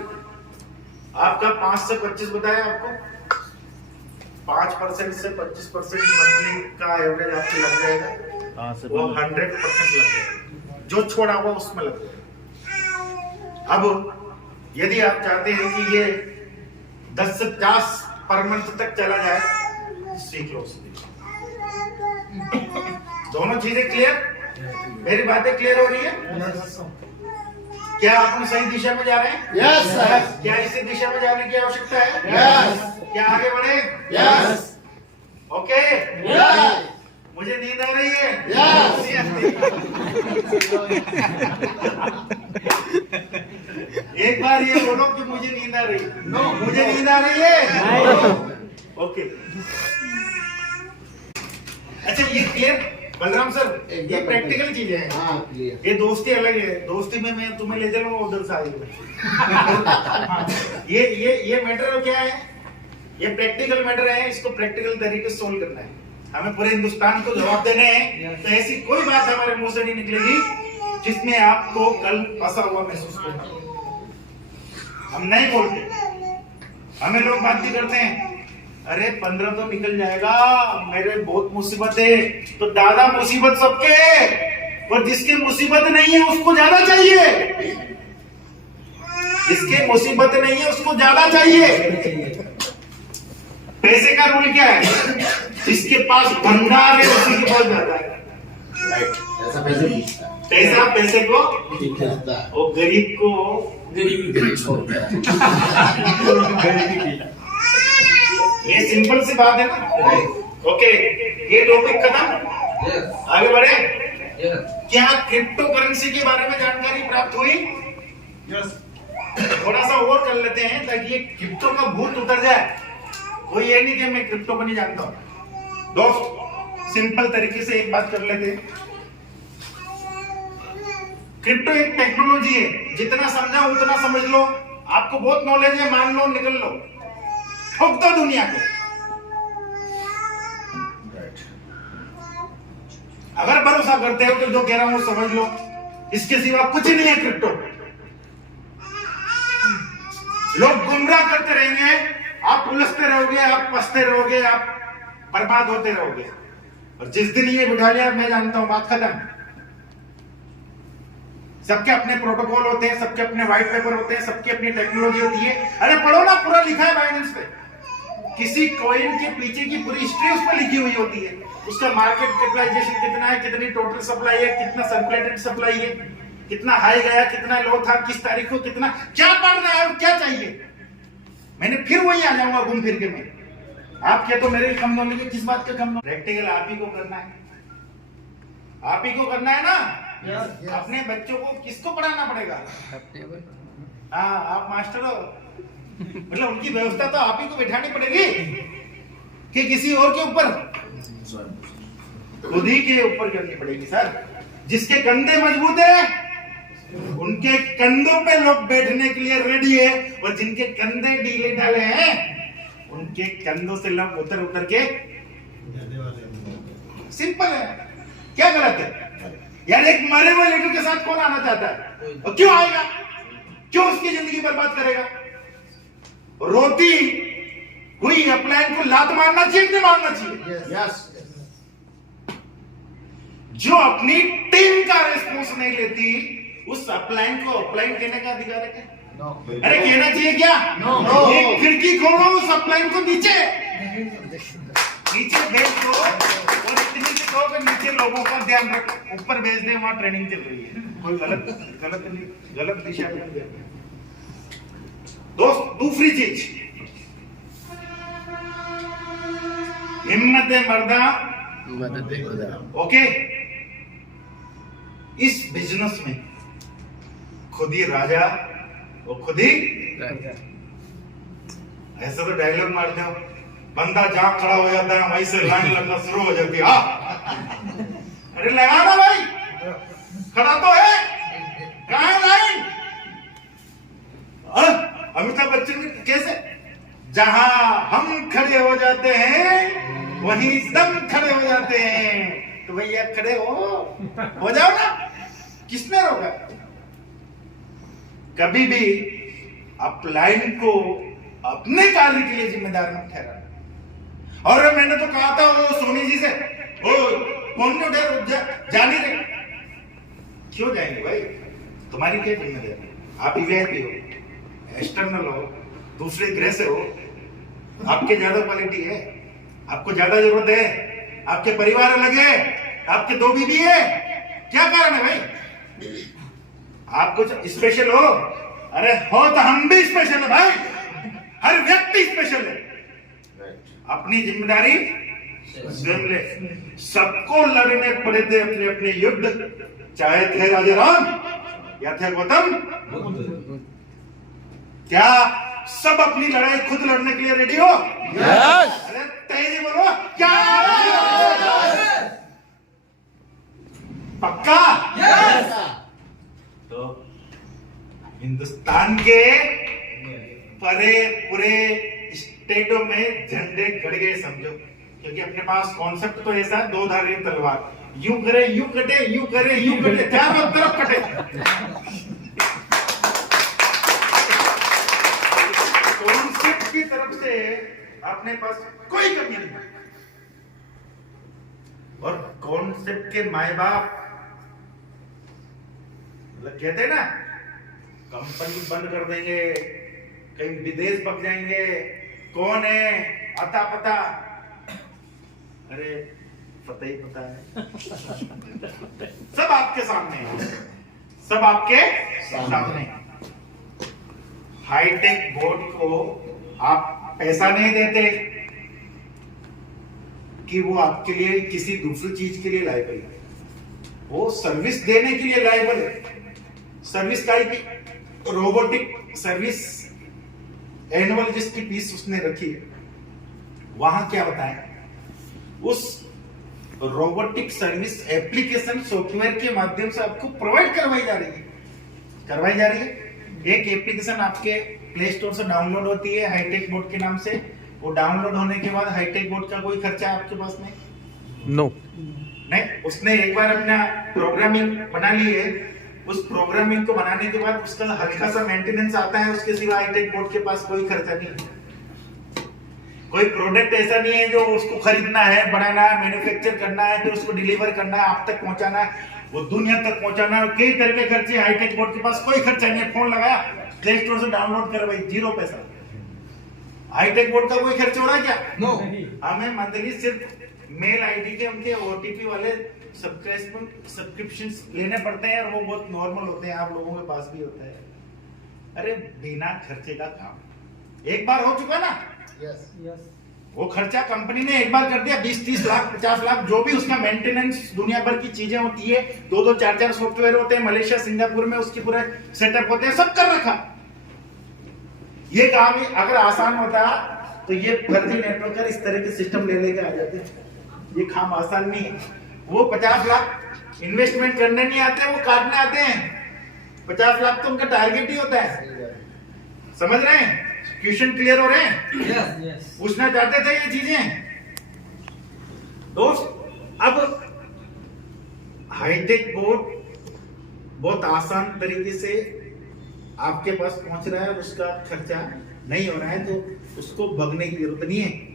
आपका 5 से 25 बताया आपको, 5% से 25% मंथली का एवरेज आपको लग जाएगा। हाँ से वो 100% लग जाएगा, जो छोड़ा हुआ उसमें लग जाएगा। अब यदि आप चाहते हैं कि ये 10 से 50 पर मंथ तक चला जाए, सीख लो उससे। दोनों चीजें क्लियर? मेरी बातें क्लियर हो रही है? क्या आप सही दिशा में जा रहे हैं? Yes sir. क्या इसी दिशा में जाने की आवश्यकता है? यस। क्या आगे बढ़े? यस। ओके। यस। मुझे नींद आ रही है? यस। एक बार ये बोलो कि मुझे नींद आ रही है। नो, मुझे नींद आ रही है। ओके। अच्छा, ये क्लियर बलराम सर? ये प्रैक्टिकल चीजें हैं। हाँ क्लियर। ये दोस्ती अलग है। दोस्ती में मैं तुम्हें ले चलूंगा उधर से आगे। ये मैटर क्या है? ये प्रैक्टिकल मैटर है, इसको प्रैक्टिकल तरीके से सोल्व करना है। हमें पूरे हिंदुस्तान को जवाब देने हैं, तो ऐसी कोई बात हमारे मुंह से नहीं निकलेगी जिसमें आपको कल फंसा हुआ महसूस होगा। हम नहीं बोलते, हमें लोग बात भी करते हैं, अरे 15 तो निकल जाएगा, मेरे बहुत मुसीबत है। तो दादा मुसीबत सबके, और जिसके मुसीबत नहीं है उसको ज्यादा चाहिए। जिसके मुसीबत नहीं है उसको ज्यादा चाहिए। पैसे का रूल क्या है? जिसके पास भंडार है उसी के पास ज्यादा है। ऐसा पैसे खींचता है। पैसा पैसे को खींचता है। और गरीब को छोड़ता है। ये सिंपल सी बात है ना। ओके, ये टॉपिक खत्म, आगे बढ़े। क्या क्रिप्टो करेंसी के बारे में जानकारी प्राप्त हुई? थोड़ा सा और कर लेते हैं ताकि ये क्रिप्टो का भूत उतर जाए। वो ये नहीं कि मैं क्रिप्टो को नहीं जानता हूं। दोस्त, सिंपल तरीके से एक बात कर लेते हैं। क्रिप्टो एक टेक्नोलॉजी है, जितना समझा उतना समझ लो। आपको बहुत नॉलेज है, मान लो, निकल लो, ठोक दो दुनिया को। अगर भरोसा करते हो तो जो कह रहा हूं समझ लो, इसके सिवा कुछ नहीं है क्रिप्टो। लोग गुमराह करते रहेंगे, आप उलझते रहोगे, आप फंसते रहोगे, आप बर्बाद होते रहोगे। और जिस दिन ये बिठा लिया, मैं जानता हूं बात खत्म। सबके अपने प्रोटोकॉल होते हैं, सबके अपने व्हाइट पेपर होते हैं, सबकी अपनी टेक्नोलॉजी होती है। अरे पढ़ो ना, पूरा लिखा है बाइनेंस पे। किसी कॉइन के पीछे की पूरी हिस्ट्री उस पर लिखी हुई होती है। उसका मार्केट कैपिटलाइजेशन कितना है, कितनी टोटल सप्लाई है, कितना सर्कुलेटेड सप्लाई है, कितना हाई गया, कितना लो था, किस तारीख को कितना, क्या पढ़ रहा है और क्या चाहिए। मैंने फिर वही आ जाऊंगा घूम फिर के। मैं आप क्या तो मेरे कम नॉलेज है, किस बात का कम? प्रैक्टिकल आप ही को करना है, आप ही को करना है ना। अपने बच्चों को किसको पढ़ाना पड़ेगा? हाँ, आप मास्टर हो, मतलब उनकी व्यवस्था तो आप ही को बिठानी पड़ेगी कि किसी और के ऊपर। खुद ही के ऊपर करनी पड़ेगी सर। जिसके कंधे मजबूत है उनके कंधों पे लोग बैठने के लिए रेडी है, और जिनके कंधे ढीले ढाले हैं उनके कंधों से लोग उतर उतर के, सिंपल है, क्या गलत है यार? एक मरे हुए लीडर के साथ कौन आना चाहता है? और क्यों आएगा? क्यों उसकी जिंदगी बर्बाद करेगा? रोती हुई अपलाइन को लात मारना चाहिए कि नहीं मारना चाहिए? यस जो अपनी टीम का रिस्पॉन्स नहीं लेती उस अपलाइन को अपलाइन कहने का अधिकार है क्या? अरे कहना चाहिए क्या? एक खिड़की खोलो उस अपलाइन को नीचे भेज दो, और इतनी से कहो कि नीचे लोगों का ध्यान रखो, ऊपर भेज दे, वहां ट्रेनिंग चल रही है, कोई गलत दिशा में नहीं। दोस्त दूसरी चीज, हिम्मत मर्दा, ओके? इस बिजनेस में खुद ही राजा और खुद ही, ऐसा तो डायलॉग मारते हो, बंदा जहां खड़ा हो जाता है वहीं से लाइन लगना शुरू हो जाती है। अरे लगाना भाई, खड़ा तो है, कहां है लाइन? अमिताभ बच्चन कैसे, जहां हम खड़े हो जाते हैं वहीं सब खड़े हो जाते हैं। तो भैया खड़े हो जाओ ना, किसने रोका? कभी भी अपलाइन को अपने कार्य के लिए जिम्मेदार मत ठहराना। और मैंने तो कहा था वो सोनी जी से, ओ कौन जा नहीं रहे, क्यों जाएंगे भाई? तुम्हारी क्या जिम्मेदारी? आप ईवीआईपी हो, एक्सटर्नल हो, दूसरे ग्रह से हो, आपके ज्यादा क्वालिटी है, आपको ज्यादा जरूरत है, आपके परिवार अलग है, आपके 2 बीबी है, क्या कारण है भाई? आप कुछ स्पेशल हो? अरे हो तो हम भी स्पेशल है भाई, हर व्यक्ति स्पेशल है। अपनी जिम्मेदारी स्वयं ले। सबको लड़ने पड़े थे अपने अपने युद्ध, चाहे थे राजा राम या थे गौतम, क्या सब अपनी लड़ाई खुद लड़ने के लिए रेडी हो? यस। अरे तेजी बोलो, क्या पक्का? यस तो हिंदुस्तान के परे पूरे स्टेटों में झंडे गड़ गए समझो, क्योंकि अपने पास कॉन्सेप्ट तो ऐसा, 2 धारी तलवार, यूं करे यूं कटे, यूं करे यूं कटे, चारों तरफ कटे। कॉन्सेप्ट की तरफ से अपने पास कोई कमी नहीं, और कॉन्सेप्ट के माए बाप कहते हैं ना, कंपनी बंद कर देंगे, कहीं विदेश पक जाएंगे, कौन है अता पता? अरे पता ही पता है, सब आपके सामने है, सब आपके सामने। हाईटेक बोर्ड को आप पैसा नहीं देते कि वो आपके लिए किसी दूसरी चीज के लिए लायबल है, वो सर्विस देने के लिए लायबल है। सर्विस का की रोबोटिक सर्विस एनुअल जिसकी फीस उसने रखी है, वहां क्या होता है, उस रोबोटिक सर्विस एप्लीकेशन सॉफ्टवेयर के माध्यम से आपको प्रोवाइड करवाई जा रही है। एक एप्लीकेशन आपके प्ले स्टोर से डाउनलोड होती है हाईटेक बोर्ड के नाम से, वो डाउनलोड होने के बाद हाईटेक बोर्ड का कोई खर्चा आपके पास नहीं, नहीं, उसने एक बार अपना प्रोग्रामिंग बना ली है, उस प्रोग्रामिंग को बनाने के बाद उसका हल्का सा मेंटेनेंस आता है, उसके सिवा हाईटेक बोर्ड के पास कोई खर्चा नहीं। कोई प्रोडक्ट ऐसा नहीं है जो उसको खरीदना है, बनाना है, मैन्युफैक्चर करना है, फिर उसको डिलीवर करना है, आप तक पहुंचाना है, वो दुनिया तक पहुंचाना है, कई तरह के खर्चे। हाईटेक बोर्ड के पास कोई खर्चा नहीं है, फोन लगाया, प्ले स्टोर से डाउनलोड कर, भाई 0 पैसा। हाईटेक बोर्ड का कोई खर्च हो रहा है क्या? नो। हमें मंथली सिर्फ मेल आईडी के उनके ओटीपी वाले सब्सक्रिप्शन लेने पड़ते हैं, और वो बहुत नॉर्मल होते हैं, आप लोगों के पास भी होता है। अरे बिना खर्चे का काम एक बार हो चुका ना, यस वो खर्चा कंपनी ने एक बार कर दिया, 20-30 लाख 50 लाख, जो भी उसका मेंटेनेंस दुनिया भर की चीजें होती है, 2-2 4-4 सॉफ्टवेयर होते हैं, मलेशिया सिंगापुर में उसकी पूरे सेटअप होते हैं, सब कर रखा। ये काम अगर आसान होता तो ये फर्जी नेटवर्कर इस तरह के सिस्टम ले लेके आ जाते। ये काम आसान नहीं है। वो 50 लाख इन्वेस्टमेंट करने नहीं आते, वो काटने आते हैं। 50 लाख तो उनका टारगेट ही होता है। समझ रहे हैं? क्वेश्चन क्लियर हो रहे हैं? Yes, yes. पूछना चाहते थे ये चीजें दोस्त। अब हाईटेक बोर्ड बहुत आसान तरीके से आपके पास पहुंच रहा है और उसका खर्चा नहीं हो रहा है, तो उसको भगने की जरूरत नहीं है।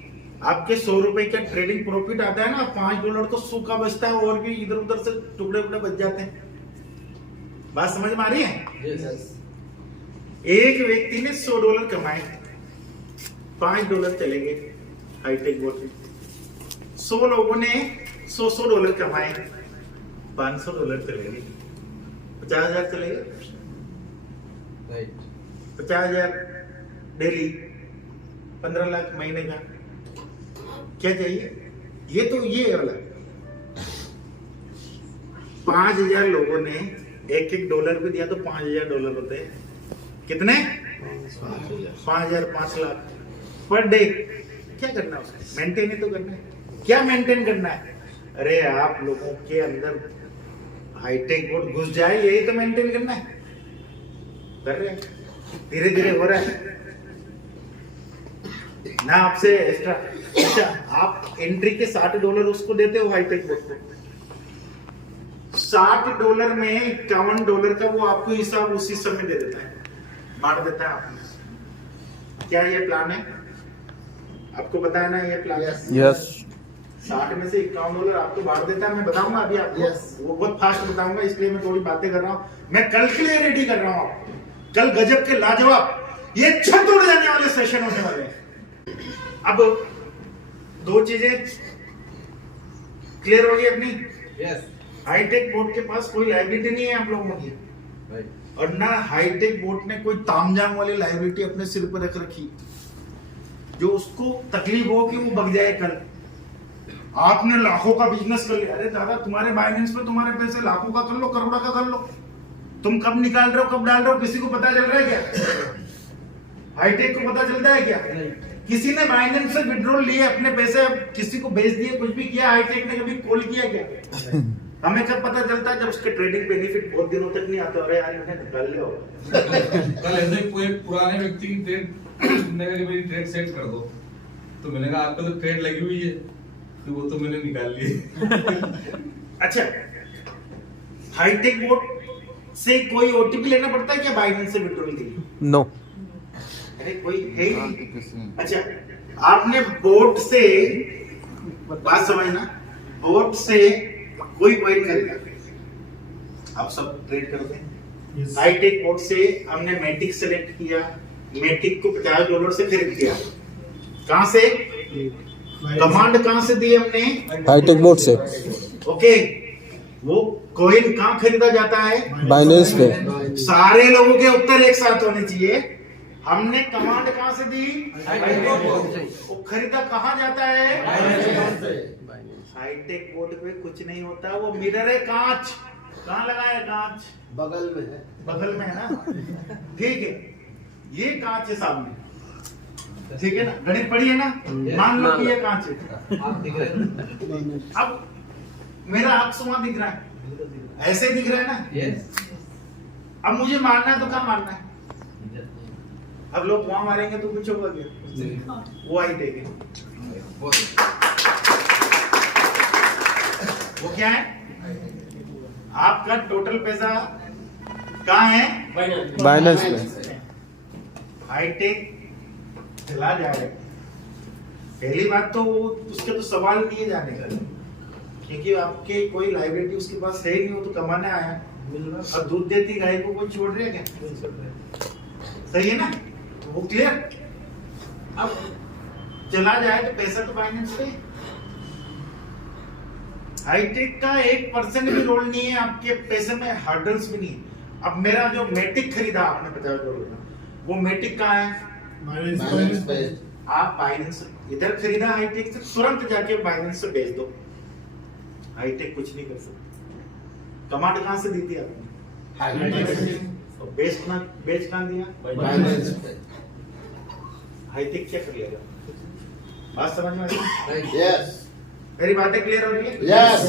आपके 100 रुपए का ट्रेडिंग प्रॉफिट आता है ना, $5 तो सूखा बचता है, और भी इधर उधर से टुकड़े टुकड़े बच जाते हैं। बात समझ में आ रही है? Yes. एक व्यक्ति ने $100 कमाए, $5 चले गए हाईटेक बोर्ड में। 100 लोगों ने $100 कमाए, $500 चले गए, 50,000 चले गए। Right. 50,000 डेली, 15 लाख महीने का। क्या चाहिए? ये तो ये वाला 5,000 लोगों ने $1 भी दिया तो $5,000 होते हैं। कितने? 5,000, 5 लाख पर डे। क्या करना है उसको? मेंटेन ही तो करना है। क्या मेंटेन करना है? अरे आप लोगों के अंदर हाईटेक बोर्ड घुस जाए, यही तो मेंटेन करना है। कर रहे हैं, धीरे धीरे हो रहा है ना। आपसे एक्स्ट्रा, अच्छा आप एंट्री के $60 उसको देते हो हाईटेक बोर्ड को। $60 में $51 का वो आपको हिसाब उसी समय दे देता है, बांट देता है आपको। क्या ये प्लान है? आपको बताया ना ये प्लान? यस 60 में से $51 आपको बांट देता है। मैं बताऊंगा अभी आपको। वो बहुत फास्ट बताऊंगा, इसलिए मैं थोड़ी बातें कर रहा हूँ। मैं कल के लिए रेडी कर रहा हूँ आपको। कल गजब के लाजवाब, ये छत उड़ जाने वाले सेशन होने वाले हैं। अब 2 चीजें क्लियर हो गई अपनी। Yes. हाईटेक बोर्ड के पास कोई लाइबिलिटी नहीं है आप लोगों की, Right. और ना हाईटेक बोर्ड ने कोई तामझाम वाली लाइबिलिटी अपने सिर पर रख रखी जो उसको तकलीफ हो कि वो बग जाए। कल आपने लाखों का बिजनेस कर लिया, अरे दादा तुम्हारे बाइनेंस पे तुम्हारे पैसे लाखों का कर लो, करोड़ों का कर लो, तुम कब निकाल रहे हो, कब डाल रहे हो, किसी को पता चल रहा है क्या? हाईटेक को पता चलता है क्या? किसी ने बाइनेंस से विड्रॉल लिए अपने पैसे, किसी को बेच दिए, कुछ भी किया? हाईटेक ने कभी कॉल किया क्या? हमें कब पता चलता है? जब उसके ट्रेडिंग बेनिफिट बहुत दिनों तक नहीं आता। अरे यार इन्हें निकाल लिया होगा। कल ऐसे कोई पुराने व्यक्ति की ट्रेड ने कहा कि मेरी ट्रेड सेट कर दो, तो मैंने कहा आपका तो ट्रेड लगी हुई है, तो वो तो मैंने निकाल ली। अच्छा, हाईटेक बोर्ड से कोई ओटीपी लेना पड़ता है क्या बाइनेंस से विड्रॉल के लिए? नो अरे कोई है ही नहीं। अच्छा, आपने बोर्ड से, बात समझना, बोर्ड से कोई कॉइन खरीदा, आप सब ट्रेड करते हैं। हाईटेक बोर्ड से हमने मैटिक सेलेक्ट किया, मैटिक को $50 से खरीद किया। कहां से? कमांड कहां से दी हमने? हाईटेक बोर्ड से। ओके, वो कॉइन कहां खरीदा जाता है? बाइनेंस पे। सारे लोगों के उत्तर एक साथ होने चाहिए। हमने कमांड कहां से दी? वो खरीदा कहां जाता है? हाईटेक बोर्ड पे कुछ नहीं होता, वो मिरर है, कांच। कहां लगा है कांच? बगल में है। बगल में है ना, ठीक है। ये कांच है सामने, ठीक है ना? गणित पढ़ी है ना? मान लो कि ये कांच है। आप दिख रहे हैं? अब मेरा आंख वहां दिख रहा है, ऐसे दिख रहा है ना? Yes. अब मुझे मारना है तो कहाँ मारना है? अब लोग वहां मारेंगे तो कुछ होगा क्या? वो हाईटेक है। वो क्या है? आपका टोटल पैसा कहाँ है? बाइनेंस पे। हाईटेक चला जाए, पहली बात तो उसके तो सवाल नहीं है जाने का, क्योंकि आपके कोई लाइबिलिटी उसके पास है नहीं, वो तो कमाने आया। अब दूध देती गाय को कोई छोड़ रहा है क्या? सही है ना? वो क्लियर? अब चला जाए तो पैसा तो बाइनेंस पे। हाईटेक का 1% भी रोल नहीं है आपके पैसे में, हर्डल्स भी नहीं है। अब मेरा जो मैटिक खरीदा आपने $50 का, वो मैटिक कहाँ है? बाइनेंस पे। आप बाइनेंस इधर खरीदा हाईटेक से, तुरंत जाके बाइनेंस से बेच दो। हाईटेक कुछ नहीं कर सकता। कमांड कहां से दी थी आपने? तो बेच कहां दिया? बाइनेंस पे। हाईटेक क्या कर लेगा? बात समझ में आ रही है? यस मेरी बातें क्लियर हो रही है? यस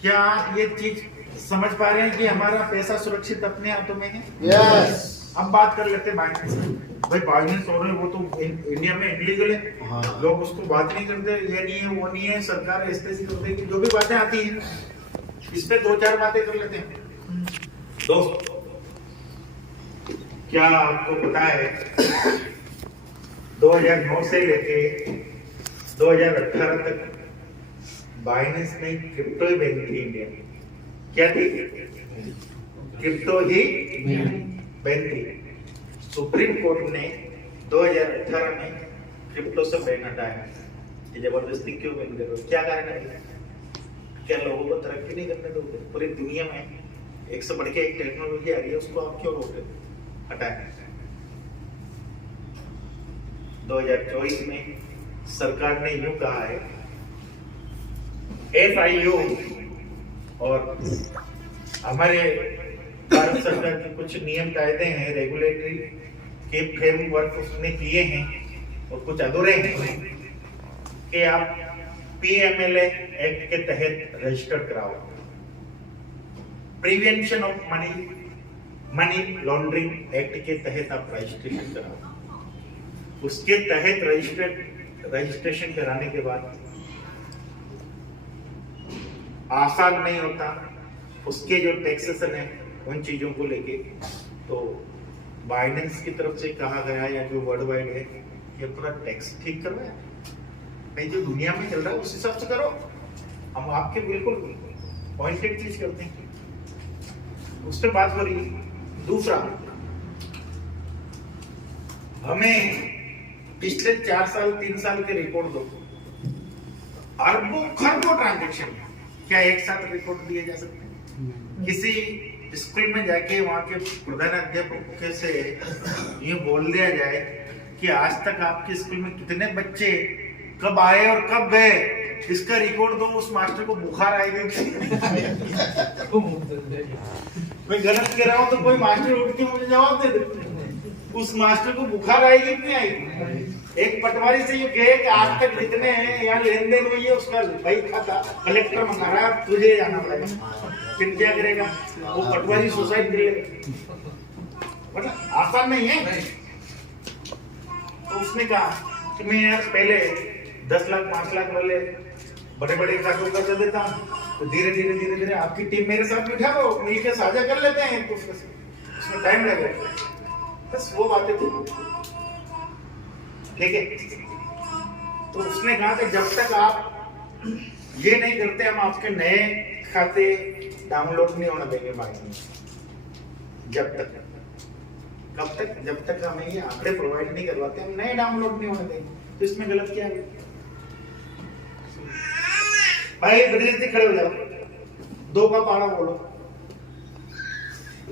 क्या ये चीज समझ पा रहे हैं कि हमारा पैसा सुरक्षित अपने हाथों में है? यस। अब बात कर लेते हैं बाइनेंस की। भाई बाइनेंस हो रहे वो तो इंडिया में इलीगल है। हाँ। लोग उसको बात नहीं करते, ये नहीं है वो नहीं है, सरकार ऐसे करते कि जो भी बातें आती हैं इस पे 2-4 बातें कर लेते हैं। दोस्तों, क्या आपको पता है 2009 से लेके 2018 तक बाइनेंस नहीं क्रिप्टो ही बैन थी इंडिया में? क्या थी? क्रिप्टो ही बैन थी। सुप्रीम कोर्ट ने 2018 में क्रिप्टो से बैन हटाया। ये जबरदस्ती क्यों बैन कर रहे हो? क्या कारण है? क्या लोगों को तरक्की नहीं करने दोगे? पूरी दुनिया में एक से बढ़ के एक टेक्नोलॉजी आ रही है, उसको आप क्यों रोक रहे हो? हटाया। 2024 में सरकार ने यूं कहा है, FIO और हमारे भारत सरकार के कुछ नियम कायदे हैं, रेगुलेटरी के फ्रेमवर्क उसने किए हैं और कुछ अधूरे हैं कि आप PMLA एक्ट के तहत रजिस्टर कराओ। Prevention of money laundering act के तहत आप रजिस्ट्रेशन कराओ। उसके तहत रजिस्ट्रेशन कराने के बाद आसान नहीं होता, उसके जो टैक्सेशन है उन चीजों को लेके, तो बाइनेंस की तरफ से कहा गया या जो वर्ल्ड वाइड है, ये पूरा टैक्स ठीक करवाया नहीं, जो दुनिया में चल रहा है उस हिसाब से करो। हम आपके बिल्कुल पॉइंटेड चीज करते हैं, उस पर बात हो रही है। दूसरा, हमें पिछले 4 साल 3 साल के रिपोर्ट दो, अरबों खरबों ट्रांजेक्शन क्या एक साथ रिपोर्ट दिए जा सकते हैं? किसी स्कूल में जाके वहां के प्रधानाध्यापक से ये बोल दिया जाए कि आज तक आपके स्कूल में कितने बच्चे कब आए और कब गए, इसका रिकॉर्ड दो, उस मास्टर को बुखार आएगा। मैं गलत कह रहा हूं तो कोई मास्टर उठ के मुझे जवाब दे दे, उस मास्टर को बुखार आएगी कि नहीं आएगी? एक पटवारी से ये कहे कि आज तक जितने हैं यहाँ लेन देन हुई है उसका भाई खाता कलेक्टर मंगा रहा है, तुझे जाना पड़ेगा, फिर क्या करेगा वो पटवारी? सुसाइड कर लेगा। मतलब आसान नहीं है। तो उसने कहा कि मैं यार पहले 10 लाख 5 लाख वाले बड़े बड़े खातों का कर देता हूँ, तो धीरे धीरे आपकी टीम मेरे साथ बिठा दो, मिलकर साझा कर लेते हैं, तो उसमें टाइम लगेगा। बस वो बातें थी, ठीक है। तो उसने कहा कि जब तक आप ये नहीं करते हम आपके नए खाते डाउनलोड नहीं होने देंगे बाइनेंस। जब तक, कब तक? जब तक हमें ये आंकड़े प्रोवाइड नहीं करवाते हम नए डाउनलोड नहीं होने देंगे। तो इसमें गलत क्या है भाई? ब्रिजेश जी खड़े हो जाओ, 2 का पारा बोलो।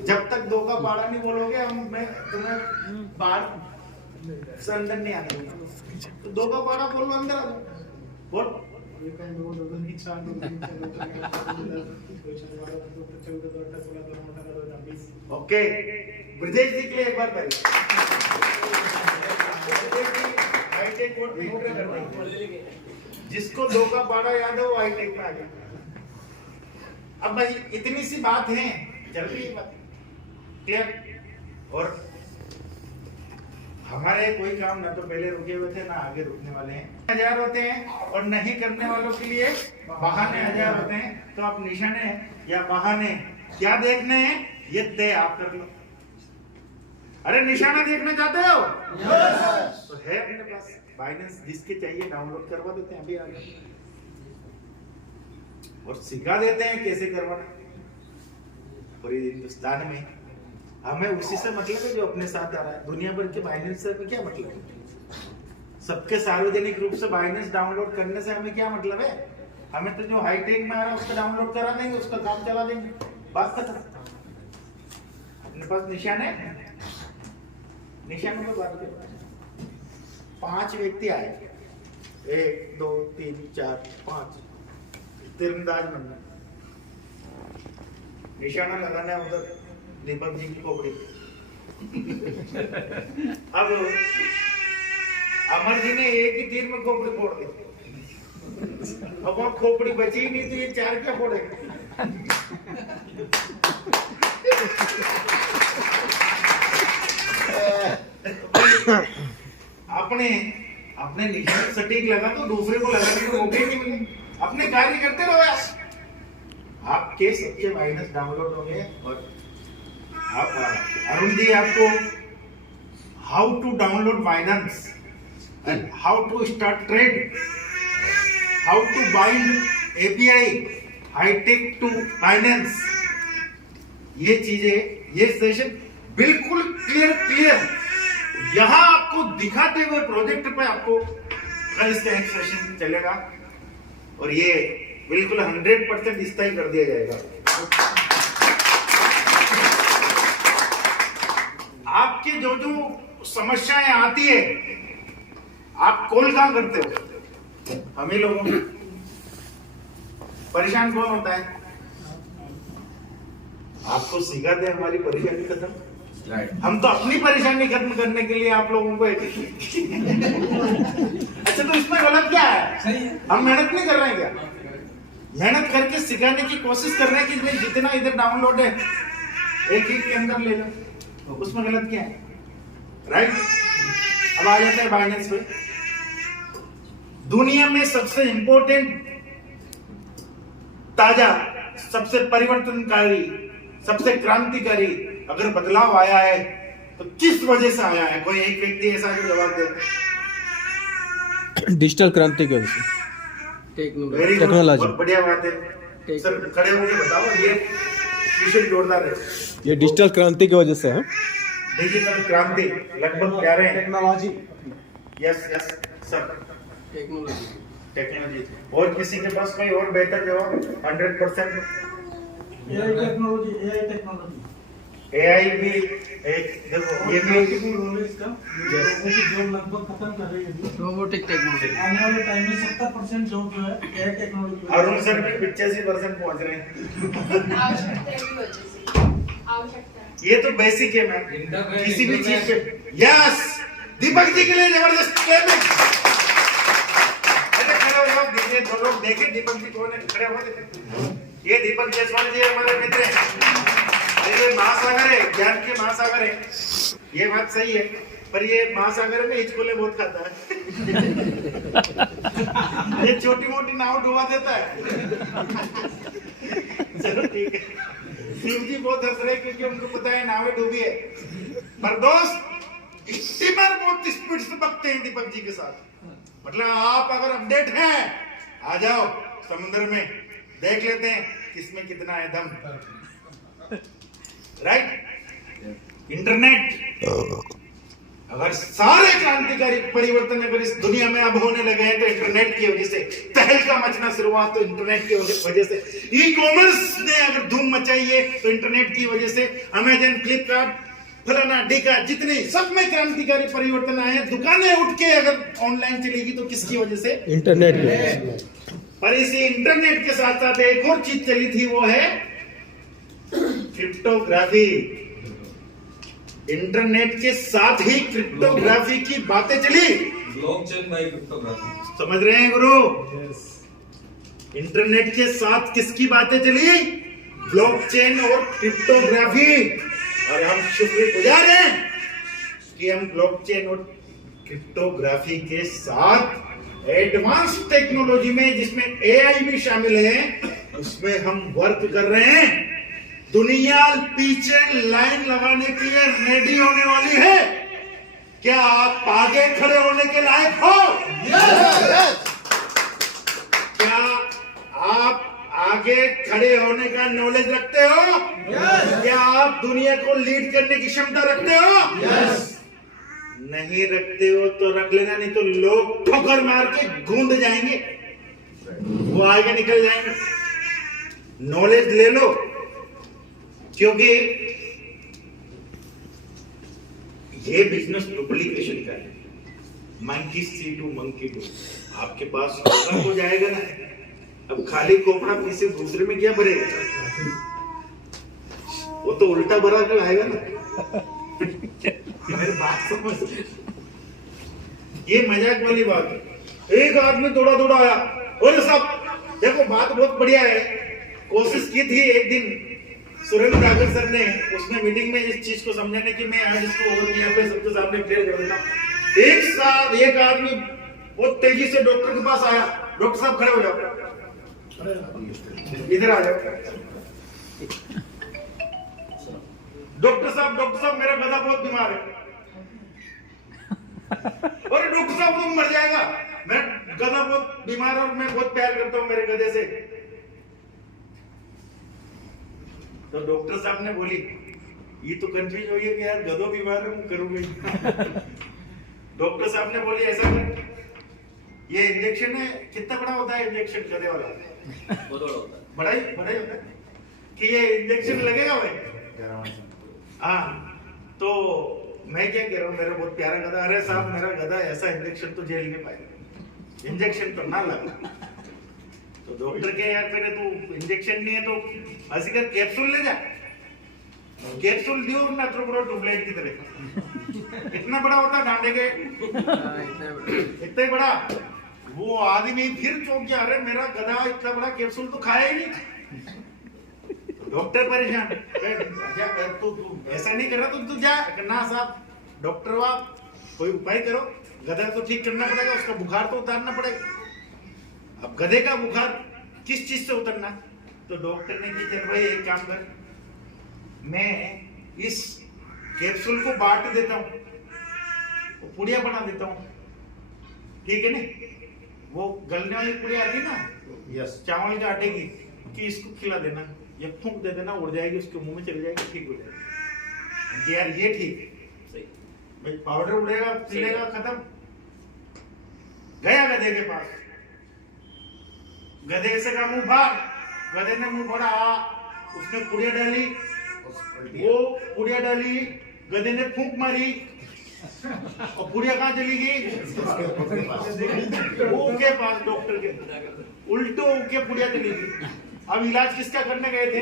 जब तक 2 का पारा नहीं बोलोगे मैं तुम्हें बाहर से अंदर नहीं आने दूंगा। तो 2 का पारा बोलो, अंदर आ जाओ, बोल। ओके, ब्रिजेश जी के लिए एक बार पहले हाईटेक कोर्ट में नौकरी करते हैं, जिसको 2 का पारा याद है वो हाईटेक में आ गया। अब भाई इतनी सी बात है, चल रही है बात क्लियर। और हमारे कोई काम ना तो पहले रुके हुए थे ना आगे रुकने वाले हैं। 1000 होते हैं और नहीं करने वालों के लिए बहाने 1000 होते हैं। तो आप निशाने या बहाने क्या देखने हैं ये तय आप कर लो। अरे निशाना देखना चाहते हो? यस। तो है अपने पास बाइनेंस, जिसके चाहिए डाउनलोड करवा देते हैं अभी आगे, और सिखा देते हैं कैसे करवाना। पूरे हिंदुस्तान में हमें उसी से मतलब है जो अपने साथ आ रहा है। दुनिया भर के बाइनेंस से हमें क्या मतलब है? सबके सार्वजनिक रूप से बाइनेंस डाउनलोड करने से हमें क्या मतलब है? हमें तो जो हाईटेक में आ रहा है उसका डाउनलोड करा देंगे, उसका काम चला देंगे, बात खत्म। अपने पास निशान है, निशानों पर बात करें। 5 व्यक्ति आए, 1 2 3 4 5 तीरंदाज बनना, निशाना लगाना है उधर दीपक जी की खोपड़ी। अब अमर जी ने एक ही तीर में खोपड़ी फोड़ दी, अब वो खोपड़ी बची ही नहीं, तो ये 4 क्या फोड़ेगा? अपने अपने निशान सटीक लगा तो दूसरे को लगाने को मौके नहीं मिले। अपने कार्य करते रहो यार। आपके सबके माइनस डाउनलोड होंगे और आप अरुण जी आपको how to download Binance and how to start trade, how to bind API hitech to finance, ये चीजें ये सेशन बिल्कुल क्लियर यहां आपको दिखाते हुए प्रोजेक्ट पे आपको कल इसका एक सेशन चलेगा और ये बिल्कुल 100% स्थायी कर दिया जाएगा। आपके जो जो समस्याएं आती है आप कॉल कहां करते हो? हम ही लोगों को। परेशान कौन होता है? आपको सिखा दे हमारी परेशानी खत्म। हम तो अपनी परेशानी खत्म करने के लिए आप लोगों को अच्छा तो इसमें गलत क्या है? सही है। हम मेहनत नहीं कर रहे हैं क्या? मेहनत करके सिखाने की कोशिश कर रहे हैं कि भाई जितना इधर डाउनलोड है एक के अंदर ले लो, उसमें गलत क्या है? राइट। अब आ जाते हैं बाइनेंस पे। दुनिया में सबसे इंपॉर्टेंट, ताजा, सबसे परिवर्तनकारी, सबसे क्रांतिकारी अगर बदलाव आया है तो किस वजह से आया है? कोई एक व्यक्ति ऐसा जो जवाब दे। डिजिटल क्रांति की वजह से। टेक्नोलॉजी। Very good, technology. बहुत बढ़िया बात है सर। खड़े होकर बताओ, ये विषय जोरदार है। ये डिजिटल क्रांति की वजह से है। डिजिटल क्रांति लगभग कह रहे हैं technology. Yes yes sir, technology. Technology. और किसी के पास कोई और बेहतर जवाब? 100%। टेक्नोलॉजी। एआई भी एक, देखो ये भी रोल है इसका, लोगों की जॉब लगभग खत्म कर रही है। Robotic technology. आने वाले टाइम में 70% जॉब जो है एआई टेक्नोलॉजी। अरुण सर भी 85% पहुंच रहे हैं। आवश्यकता की वजह से। आवश्यकता। ये तो बेसिक है मैम, इंटरनेट, किसी भी चीज इंटरनेट। पे। यस, दीपक जी के लिए जबरदस्त क्लेमिंग। अरे खड़े हो, देखिए दो लोग देखे दीपक जी कौन है, खड़े हो देखिए। ये दीपक जायसवाल जी हमारे मित्र हैं। ये महासागर है, ज्ञान के महासागर है। ये बात सही है, पर ये महासागर में हिचकोले बहुत खाता है। ये छोटी मोटी नाव डुबा देता है। चलो ठीक है। शिव जी बहुत हंस रहे क्योंकि उनको पता है नावें डूबी है। पर दोस्त स्टीमर बहुत स्पीड से बगते हैं दीपक जी के साथ। मतलब आप अगर अपडेट हैं, आ जाओ समुद्र में, देख लेते हैं किसमें कितना है दम। राइट। इंटरनेट, अगर सारे क्रांतिकारी परिवर्तन अगर इस दुनिया में अब होने लगे हैं तो इंटरनेट की वजह से। तहलका मचना शुरुआत तो इंटरनेट की वजह से। ई कॉमर्स ने अगर धूम मचाई है तो इंटरनेट की वजह से। अमेजन, फ्लिपकार्ट, फलाना ढीका, जितने सब में क्रांतिकारी परिवर्तन आए हैं। दुकानें उठ के अगर ऑनलाइन चलेगी तो किसकी वजह से? इंटरनेट की वजह से। पर इसी इंटरनेट के साथ साथ एक और चीज चली थी, वो है क्रिप्टोग्राफी। इंटरनेट के साथ ही क्रिप्टोग्राफी की बातें चली। Blockchain by cryptography. समझ रहे हैं गुरु? इंटरनेट के साथ किसकी बातें चली? ब्लॉकचेन और क्रिप्टोग्राफी। और हम शुक्रगुजार हैं कि हम ब्लॉकचेन और क्रिप्टोग्राफी के साथ एडवांस टेक्नोलॉजी में, जिसमें एआई भी शामिल है, उसमें हम वर्क कर रहे हैं। दुनिया पीछे लाइन लगाने के लिए रेडी होने वाली है। क्या आप आगे खड़े होने के लायक हो? क्या आप आगे खड़े होने का नॉलेज रखते हो? क्या आप दुनिया को लीड करने की क्षमता रखते हो? नहीं रखते हो तो रख लेना, नहीं तो लोग ठोकर मार के गूंद जाएंगे, वो आगे निकल जाएंगे। नॉलेज ले लो, क्योंकि ये बिजनेस डुप्लीकेशन का है। Monkey see to monkey do. आपके पास हो जाएगा ना, अब खाली कोपड़ा पीछे दूसरे में क्या भरेगा? वो तो उल्टा भरा कर आएगा ना। मेरी बात समझ। ये मजाक वाली बात है। एक आदमी दौड़ा दौड़ा आया, और सब देखो बात बहुत बढ़िया है, कोशिश की थी एक दिन सुरेंद्र राघव सर ने, उसने मीटिंग में इस चीज को समझाने की मैं आज इसको और यहाँ पे सबके सामने क्लियर कर देता। एक साथ एक आदमी बहुत तेजी से डॉक्टर के पास आया, डॉक्टर साहब खड़े हो जाओ, इधर आ जाओ। डॉक्टर साहब मेरा गधा बहुत बीमार है। और डॉक्टर साहब तुम मर जाएगा, मेरा गधा बहुत बीमार है और मैं बहुत प्यार करता हूं मेरे गधे से। तो डॉक्टर साहब ने बोली ये तो कंफ्यूज हो गया कि यार गधो बीमार है, मैं करूंगा। डॉक्टर साहब ने बोली ऐसा कर, ये इंजेक्शन है, कितना बड़ा होता है इंजेक्शन गधे वाला? बहुत बड़ा होता है। बड़ा ही होता है कि ये इंजेक्शन लगेगा भाई। हाँ, तो मैं क्या कह रहा हूँ, मेरा बहुत प्यारा गधा, अरे साहब मेरा गधा ऐसा इंजेक्शन तो झेल नहीं पाएगा, इंजेक्शन तो ना लगा। तो डॉक्टर के यार पहले तू इंजेक्शन नहीं है तो ऐसी कर कैप्सूल ले जा, कैप्सूल दियो ना थोड़ा ट्यूबलाइट की तरह। इतना बड़ा होता डांडे के, इतना ही बड़ा। वो आदमी फिर चौंक गया, अरे मेरा गधा इतना बड़ा कैप्सूल तो खाया ही नहीं। डॉक्टर परेशान, तू ऐसा नहीं कर रहा तो तू जा ना साहब डॉक्टर हो आप, कोई उपाय करो, गधा तो ठीक करना पड़ेगा, उसका बुखार तो उतारना पड़ेगा। अब गधे का बुखार किस चीज से उतरना? तो डॉक्टर ने कहा चल भाई एक काम कर, मैं इस कैप्सूल को बांट देता हूँ, वो पुड़िया बना देता हूँ, ठीक है ना? वो गलने वाली पुड़िया आती ना, यस, चावल के आटे की, कि इसको खिला देना, ये फूंक दे देना, उड़ जाएगी, उसके मुंह में चली जाएगी, ठीक हो जाएगी। यार ये ठीक सही भाई, पाउडर उड़ेगा, पिलेगा, खत्म। गया गधे के पास, गधे से का मुंह बाहर, गधे ने मुंह बड़ा, उसने पुड़िया डाली, वो पुड़िया डाली, गधे ने फूंक मारी और पुड़िया कहाँ चली गई? वो के पास, डॉक्टर के उल्टो के पुड़िया चली गई। अब इलाज किसका करने गए थे?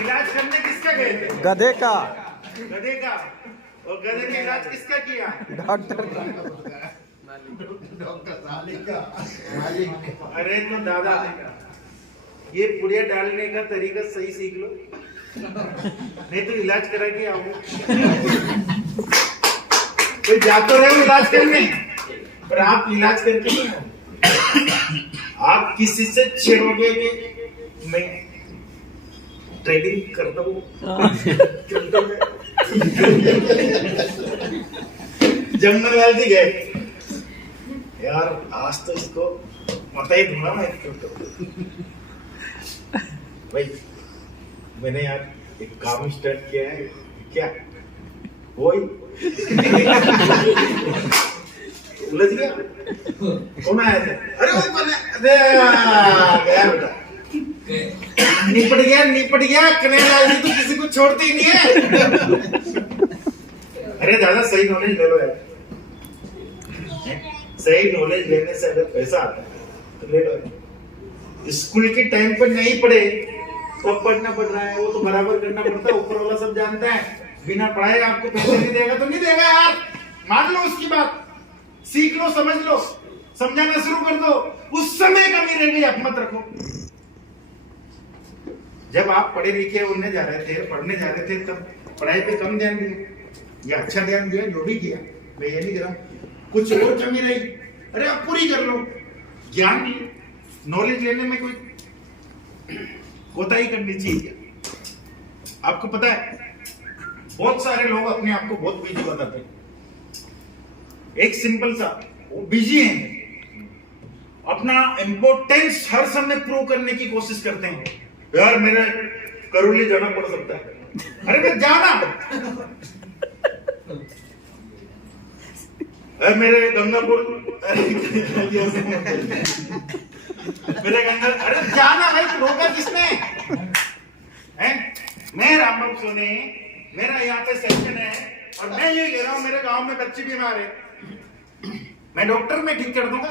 इलाज करने किसका गए थे? गधे का। गधे का। और गधे ने इलाज किसका किया? डॉक्टर मालिक का। मालिक। अरे तो दादा ये पुड़िया डालने का तरीका सही सीख लो, नहीं तो इलाज करा के आओ। तो जा तो रहे हो इलाज करने, पर आप इलाज करके नहीं हो। आप किसी से छेड़ोगे कि मैं ट्रेडिंग करता हूँ, जंगल वाले गए यार, आज तो इसको पता ही दूंगा मैं भाई। मैंने यार एक काम स्टार्ट किया है, क्या वही उलझ गया। कौन आया था? अरे वो गया बेटा, निपट गया कन्हैयालाल जी तो किसी को छोड़ते ही नहीं है। अरे दादा सही नॉलेज ले लो यार, सही नॉलेज लेने से अगर पैसा आता है तो ले लो। स्कूल के टाइम पर नहीं पढ़े तो पढ़ना पड़ रहा है, वो तो बराबर करना पड़ता है, ऊपर वाला सब जानता है। बिना पढ़ाए आपको पैसे नहीं देगा तो नहीं देगा यार, मान लो उसकी बात, सीख लो, समझ लो, समझाना शुरू कर दो। उस समय कमी रह गई, आप मत रखो। जब आप पढ़े लिखे पढ़ने जा रहे थे तब पढ़ाई पे कम ध्यान दिया या अच्छा ध्यान दिया, जो भी किया, मैं ये नहीं कह रहा। कुछ और कमी रही, अरे आप पूरी कर लो। ज्ञान नॉलेज लेने में कोई कोताही करनी चाहिए। आपको पता है बहुत सारे लोग अपने आप को बहुत बिजी बताते हैं, एक सिंपल सा, वो बिजी हैं, अपना इंपोर्टेंस हर समय प्रूव करने की कोशिश करते हैं। यार मेरे करौली जाना पड़ सकता है, अरे मैं जाना, अरे मेरे गंगापुर, मेरे गंगा, अरे जाना भाई, रोका किसने है? मैं रामबाबू सोने, मेरा यहाँ पे सेक्शन है और मैं ये कह रहा हूँ मेरे गांव में बच्ची बीमार है, मैं डॉक्टर में ठीक कर दूंगा।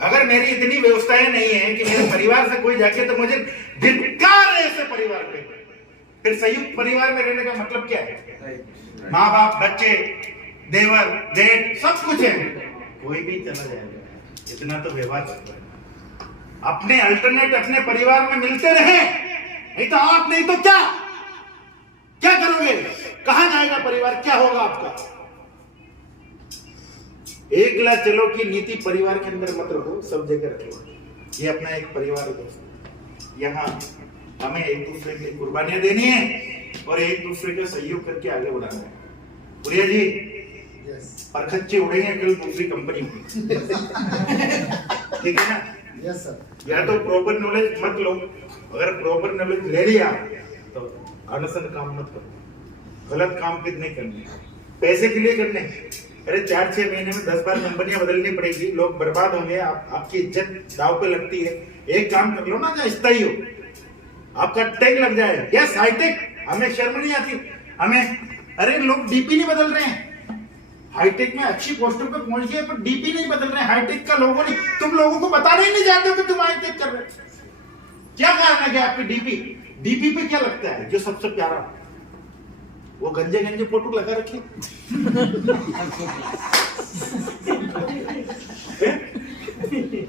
अगर मेरी इतनी व्यवस्थाएं नहीं है कि मेरे परिवार से कोई जाके तो मुझे धिक्कार है ऐसे परिवार पे। फिर संयुक्त परिवार में रहने का मतलब क्या है? माँ बाप, बच्चे, देवर, जेठ, सब कुछ है, कोई भी चला जाएगा। इतना तो व्यवहार करता है। अपने अल्टरनेट अपने परिवार में मिलते रहे, नहीं तो आप नहीं तो क्या क्या करोगे? कहां जाएगा परिवार? क्या होगा आपका? एकला चलो की नीति परिवार के अंदर मत रखो, सब जगह रखो। ये अपना एक परिवार है दोस्तों। यहाँ हमें एक दूसरे की कुर्बानियां देनी है और एक दूसरे का सहयोग करके आगे बढ़ाना है। बुढ़िया जी, परखच्चे उड़ेंगे कल दूसरी कंपनी में, ठीक है ना? Yes sir. या तो प्रॉपर नॉलेज मत लो, अगर प्रॉपर नॉलेज ले लिया तो अनसन काम मत करो। गलत काम कितने करने, पैसे के लिए करने। अरे 4-6 महीने में 10 बार कंपनियां बदलनी पड़ेगी, लोग बर्बाद होंगे, आपकी इज्जत दाव पे लगती है। एक काम कर लो ना जो स्थायी हो, आपका टैग लग जाए। यस, हाईटेक, हमें शर्म नहीं आती हमें। अरे लोग डीपी नहीं बदल रहे हैं, हाईटेक में अच्छी पोस्टों पे पहुंच गए पर डीपी नहीं बदल रहे हैं। हाईटेक का लोगों ने, तुम लोगों को बताना ही नहीं जानते हो कि तुम हाईटेक कर रहे हो। क्या कारण है कि आपकी डीपी पे क्या लगता है जो सबसे प्यारा? वो गंजे गंजे फोटो लगा रखे।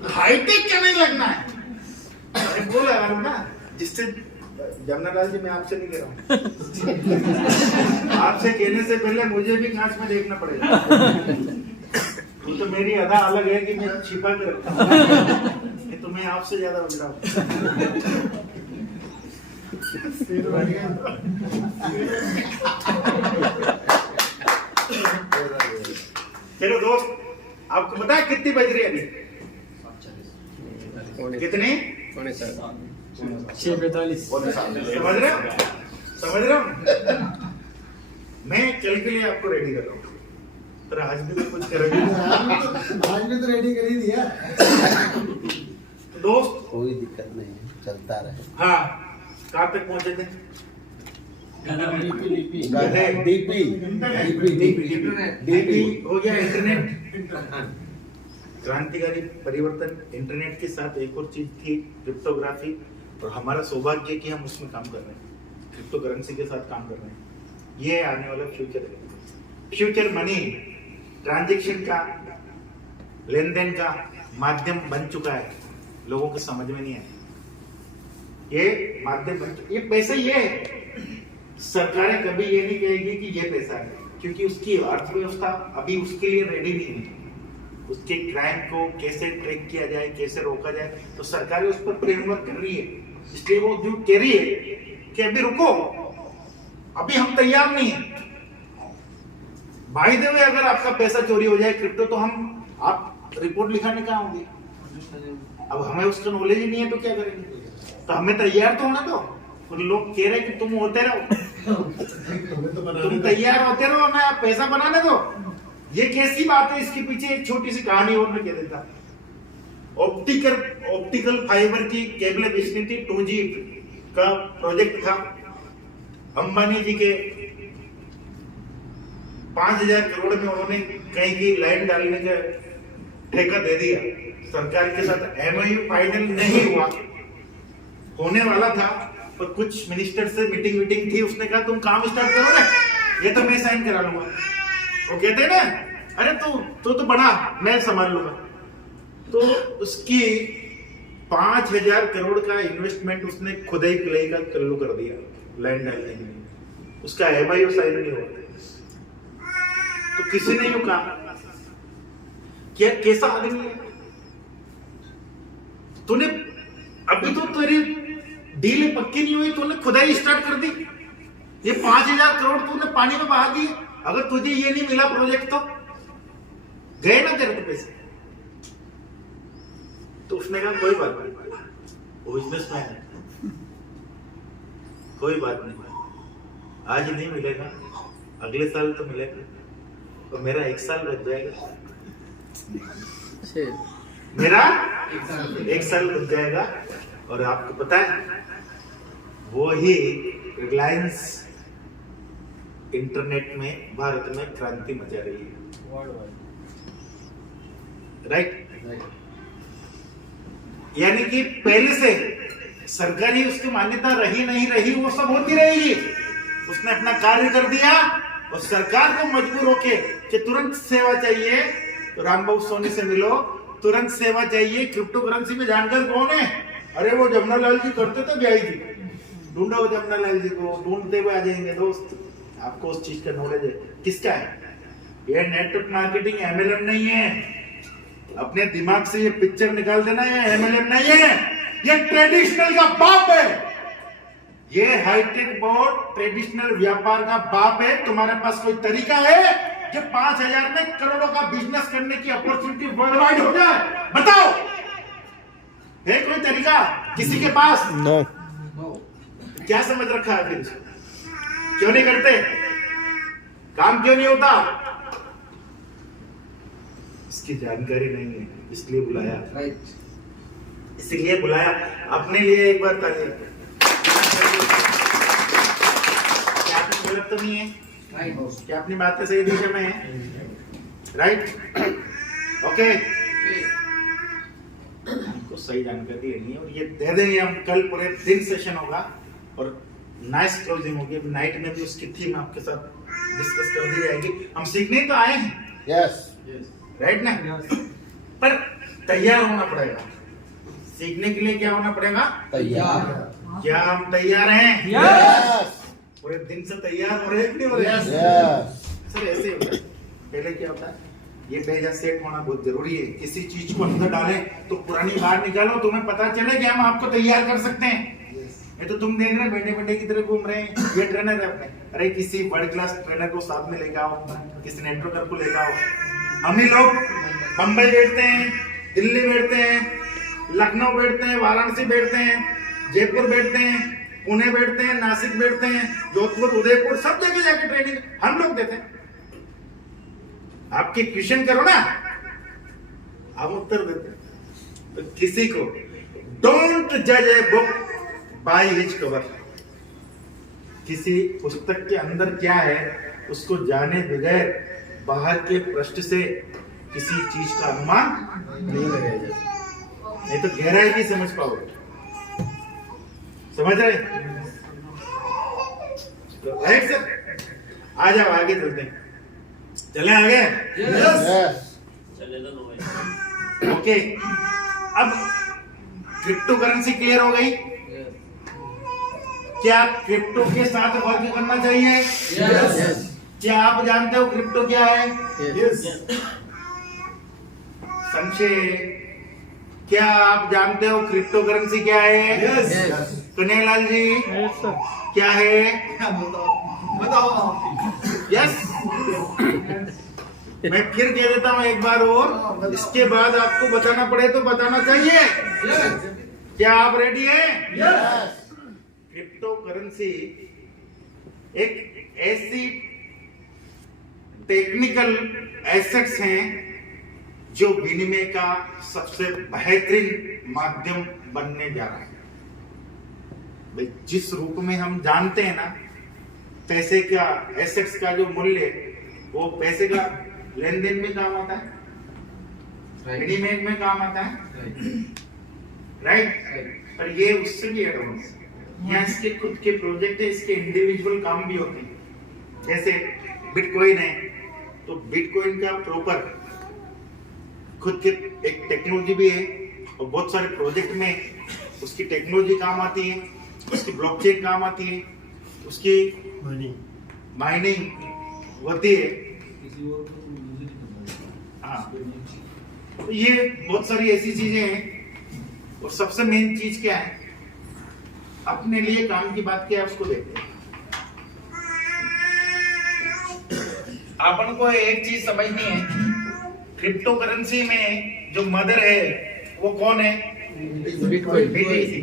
हाईटेक क्या नहीं लगना है? अरे वो लगा लो ना जिससे, जमनालाल जी मैं आपसे नहीं कह रहा हूं, आपसे कहने से पहले मुझे भी कांच में देखना पड़ेगा। वो तो मेरी अदा अलग है कि मैं छिपा के रखता हूँ, तो मैं आपसे ज्यादा बन रहा हूँ। चलो दोस्त, आपको पता है कितनी बज रही है अभी? कितनी? 6:45। समझ रहे हो? मैं कल के लिए आपको रेडी कर रहा हूँ, पर आज भी तो कुछ करेंगे। आज भी तो रेडी कर ही दिया। दोस्त कोई दिक्कत नहीं है, चलता रहे। हाँ, कहाँ तक पहुंचे थे? डीपी हो गया इंटरनेट। क्रांतिकारी परिवर्तन इंटरनेट के साथ एक और चीज थी, क्रिप्टोग्राफी। और हमारा सौभाग्य कि हम उसमें काम कर रहे हैं, क्रिप्टो करेंसी के साथ काम कर रहे हैं। ये आने वाला फ्यूचर है। फ्यूचर मनी ट्रांजैक्शन का, लेन देन का माध्यम बन चुका है, लोगों को समझ में नहीं आया। ये माध्यम बन चुका, ये पैसा ये है। सरकारें कभी ये नहीं कहेगी कि ये पैसा है, क्योंकि उसकी अर्थव्यवस्था अभी उसके लिए रेडी नहीं है। उसके क्राइम को कैसे ट्रैक किया जाए, कैसे रोका जाए, तो सरकारें उस पर फ्रेमवर्क कर रही है। इसलिए वो जो कह रही है कि अभी रुको, अभी हम तैयार नहीं है। भाई देवे, अगर आपका पैसा चोरी हो जाए क्रिप्टो, तो आप रिपोर्ट लिखाने कहाँ होंगे? अब हमें उसका नॉलेज ही नहीं है तो क्या करेंगे? तो हमें तैयार तो होना दो। तो लोग कह रहे हैं कि तुम होते रहो, तुम तैयार होते रहो, मैं पैसा बनाने दो। ये कैसी बात है? इसके पीछे एक छोटी सी कहानी और मैं कह देता। ऑप्टिकल फाइबर की केबल बेचनी थी, 2G का प्रोजेक्ट था। अंबानी जी के 5,000 करोड़ में उन्होंने कहीं की लाइन डालने का ठेका दे दिया। सरकार के साथ MOU फाइनल नहीं हुआ, होने वाला था, पर कुछ मिनिस्टर से मीटिंग थी। उसने कहा तुम काम स्टार्ट करो ना, ये तो मैं साइन करा लूंगा। वो कहते ना, अरे तू बड़ा, मैं संभाल लूंगा। तो उसकी 5,000 करोड़ का इन्वेस्टमेंट उसने खुद ही प्ले का चालू कर दिया लाइन डालने के लिए। उसका MOU साइन नहीं हुआ। तो किसी ने यूं कहा, क्या कैसा आदमी है तूने? अभी तो तेरी डील पक्की नहीं हुई, तूने खुद ही स्टार्ट कर दी। ये 5,000 करोड़ तूने पानी में बहा दिए। अगर तुझे ये नहीं मिला प्रोजेक्ट तो गए ना तेरे पैसे। तो उसने कहा कोई बात नहीं, वो बिजनेसमैन है, कोई बात नहीं, आज नहीं मिलेगा, अगले साल तो मिलेगा, तो मेरा 1 साल बच जाएगा। मेरा 1 साल बच जाएगा। और आपको पता है, वो ही रिलायंस इंटरनेट में भारत में क्रांति मचा रही है। राइट? यानी कि पहले से सरकारी उसकी मान्यता रही नहीं रही, वो सब होती रहेगी। उसने अपना कार्य कर दिया और सरकार को मजबूर होके कि तुरंत सेवा चाहिए तो रामबाबू सोनी से मिलो, तुरंत सेवा चाहिए। क्रिप्टो करेंसी में जानकार कौन है? अरे वो जमुना लाल जी करते थे ब्याई जी, ढूंढो जमुना लाल जी को, ढूंढते हुए आ जाएंगे दोस्त। आपको उस चीज का नॉलेज है। किसका है ये? नेटवर्क मार्केटिंग एमएलएम नहीं है। अपने दिमाग से ये पिक्चर निकाल देना, ये एमएलएम नहीं है, ये ट्रेडिशनल का बाप है। ये हाईटेक बोर्ड ट्रेडिशनल व्यापार का बाप है। तुम्हारे पास कोई तरीका है कि 5,000 में करोड़ों का बिजनेस करने की अपॉर्चुनिटी वर्ल्ड वाइड हो जाए? बताओ, है कोई तरीका किसी के पास? नो। क्या समझ रखा है फिर इसको? क्यों नहीं करते? काम क्यों नहीं होता? इसकी जानकारी नहीं है, इसलिए बुलाया। राइट। इसलिए बुलाया। अपने लिए एक बार ताली। क्या कुछ गलत तो नहीं है? राइट। क्या अपनी बातें सही दिशा में है? Right, okay. हमको सही जानकारी लेनी है और ये दे देंगे हम। कल पूरे दिन सेशन होगा और नाइस क्लोजिंग होगी। नाइट में भी उसकी थीम आपके साथ डिस्कस कर दी जाएगी। हम सीखने तो आए हैं, यस राइट ना? पर तैयार होना पड़ेगा। सीखने के लिए क्या होना पड़ेगा? तैयार। क्या हम तैयार हैं? यस पूरे दिन से तैयार हो रहे हैं कि नहीं हो रहे? यस सर ऐसे होता है। पहले क्या होता है, ये पेजा सेट होना बहुत जरूरी है। किसी चीज को अंदर डालें तो पुरानी बाहर निकालो, तुम्हें पता चले कि हम आपको तैयार कर सकते हैं। ये तो तुम देख रहे बैठे बैठे की तरह घूम रहे हैं। ये ट्रेनर है अपने, अरे किसी वर्ल्ड क्लास ट्रेनर को साथ में लेके आओ, किसी नेटवर्कर को लेके आओ। हम ही लोग बम्बई बैठते हैं, दिल्ली बैठते हैं, लखनऊ बैठते हैं, वाराणसी बैठते हैं, जयपुर बैठते हैं, पुणे बैठते हैं, नासिक बैठते हैं, जोधपुर, उदयपुर, सब जगह जाके ट्रेनिंग हम लोग देते हैं। आपके क्वेश्चन करो ना, हम उत्तर देते हैं। तो किसी को डोंट जज a book by his cover. किसी पुस्तक के अंदर क्या है उसको जाने बगैर बाहर के पृष्ठ से किसी चीज का अनुमान नहीं लगाया जा सकता। नहीं तो गहराई नहीं समझ पाओगे। समझ रहे? तो राइट सर, आ जाओ आगे चलते हैं। चले आगे? Yes okay. अब क्रिप्टो करेंसी क्लियर हो गई। क्या क्रिप्टो के साथ वर्क करना चाहिए? यस। क्या आप जानते हो क्रिप्टो क्या है? यस। संशय? क्या आप जानते हो क्रिप्टो करेंसी क्या है? यस। कन्हैयालाल जी क्या है? यस। मैं फिर कह देता हूँ एक बार और, इसके बाद आपको बताना पड़े तो बताना चाहिए। क्या आप रेडी हैं? यस क्रिप्टो करेंसी एक ऐसी टेक्निकल एसेट्स हैं जो विनिमय का सबसे बेहतरीन माध्यम बनने जा रहा है। भाई जिस रूप में हम जानते हैं ना, पैसे का, एसेट्स का जो मूल्य, वो पैसे का लेन देन में काम आता है, विनिमय में काम आता है, राइट? पर ये उससे भी एडवांस है। यहाँ इसके खुद के प्रोजेक्ट है, इसके इंडिविजुअल काम भी होते हैं। जैसे बिटकॉइन है, तो बिटकॉइन का प्रॉपर खुद के एक टेक्नोलॉजी भी है और बहुत सारे प्रोजेक्ट में उसकी टेक्नोलॉजी काम आती है, उसकी ब्लॉकचेन काम आती है, उसकी माइनिंग होती है। हाँ, तो ये बहुत सारी ऐसी चीजें हैं। और सबसे मेन चीज क्या है, अपने लिए काम की बात क्या है उसको देखते हैं। अपन को एक चीज समझनी है, क्रिप्टो करेंसी में जो मदर है वो कौन है? बिटकॉइन। बीटीसी।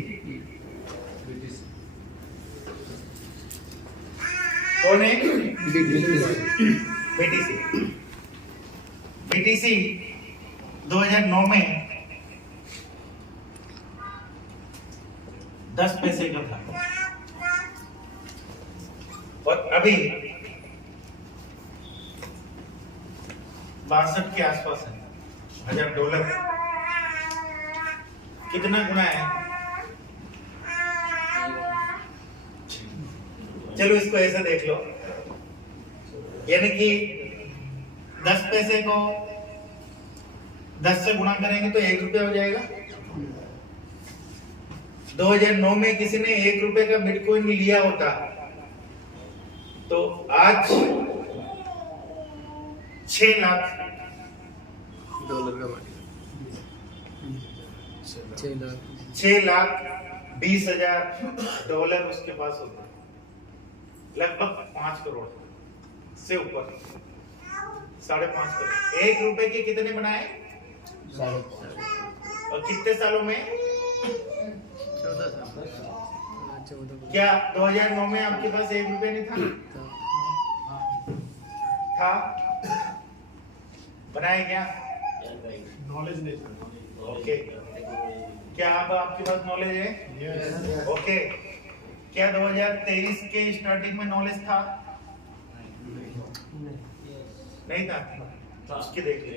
कौन है? बीटीसी। बीटीसी 2009 में 10 पैसे का था और अभी 62 के आसपास है, $1000। कितना गुना है? चलो इसको ऐसा देख लो, यानी कि 10 पैसे को 10 से गुणा करेंगे तो 1 रुपया हो जाएगा। 2009 में किसी ने 1 रुपए का बिटकॉइन लिया होता तो आज 6 लाख डॉलर का मार्केट 6,20,000 उसके पास होता, लगभग 5 करोड़ से ऊपर, 5.5 करोड़। 1 रुपए के कितने बनाए और कितने सालों में? 14 साल। क्या 2009 में आपके पास 1 रुपया नहीं था? बनाए क्या? नॉलेज नहीं था। ओके, क्या अब आपके पास नॉलेज है? ओके, क्या 2023 के स्टार्टिंग में नॉलेज था? नहीं था। उसकी देख ले,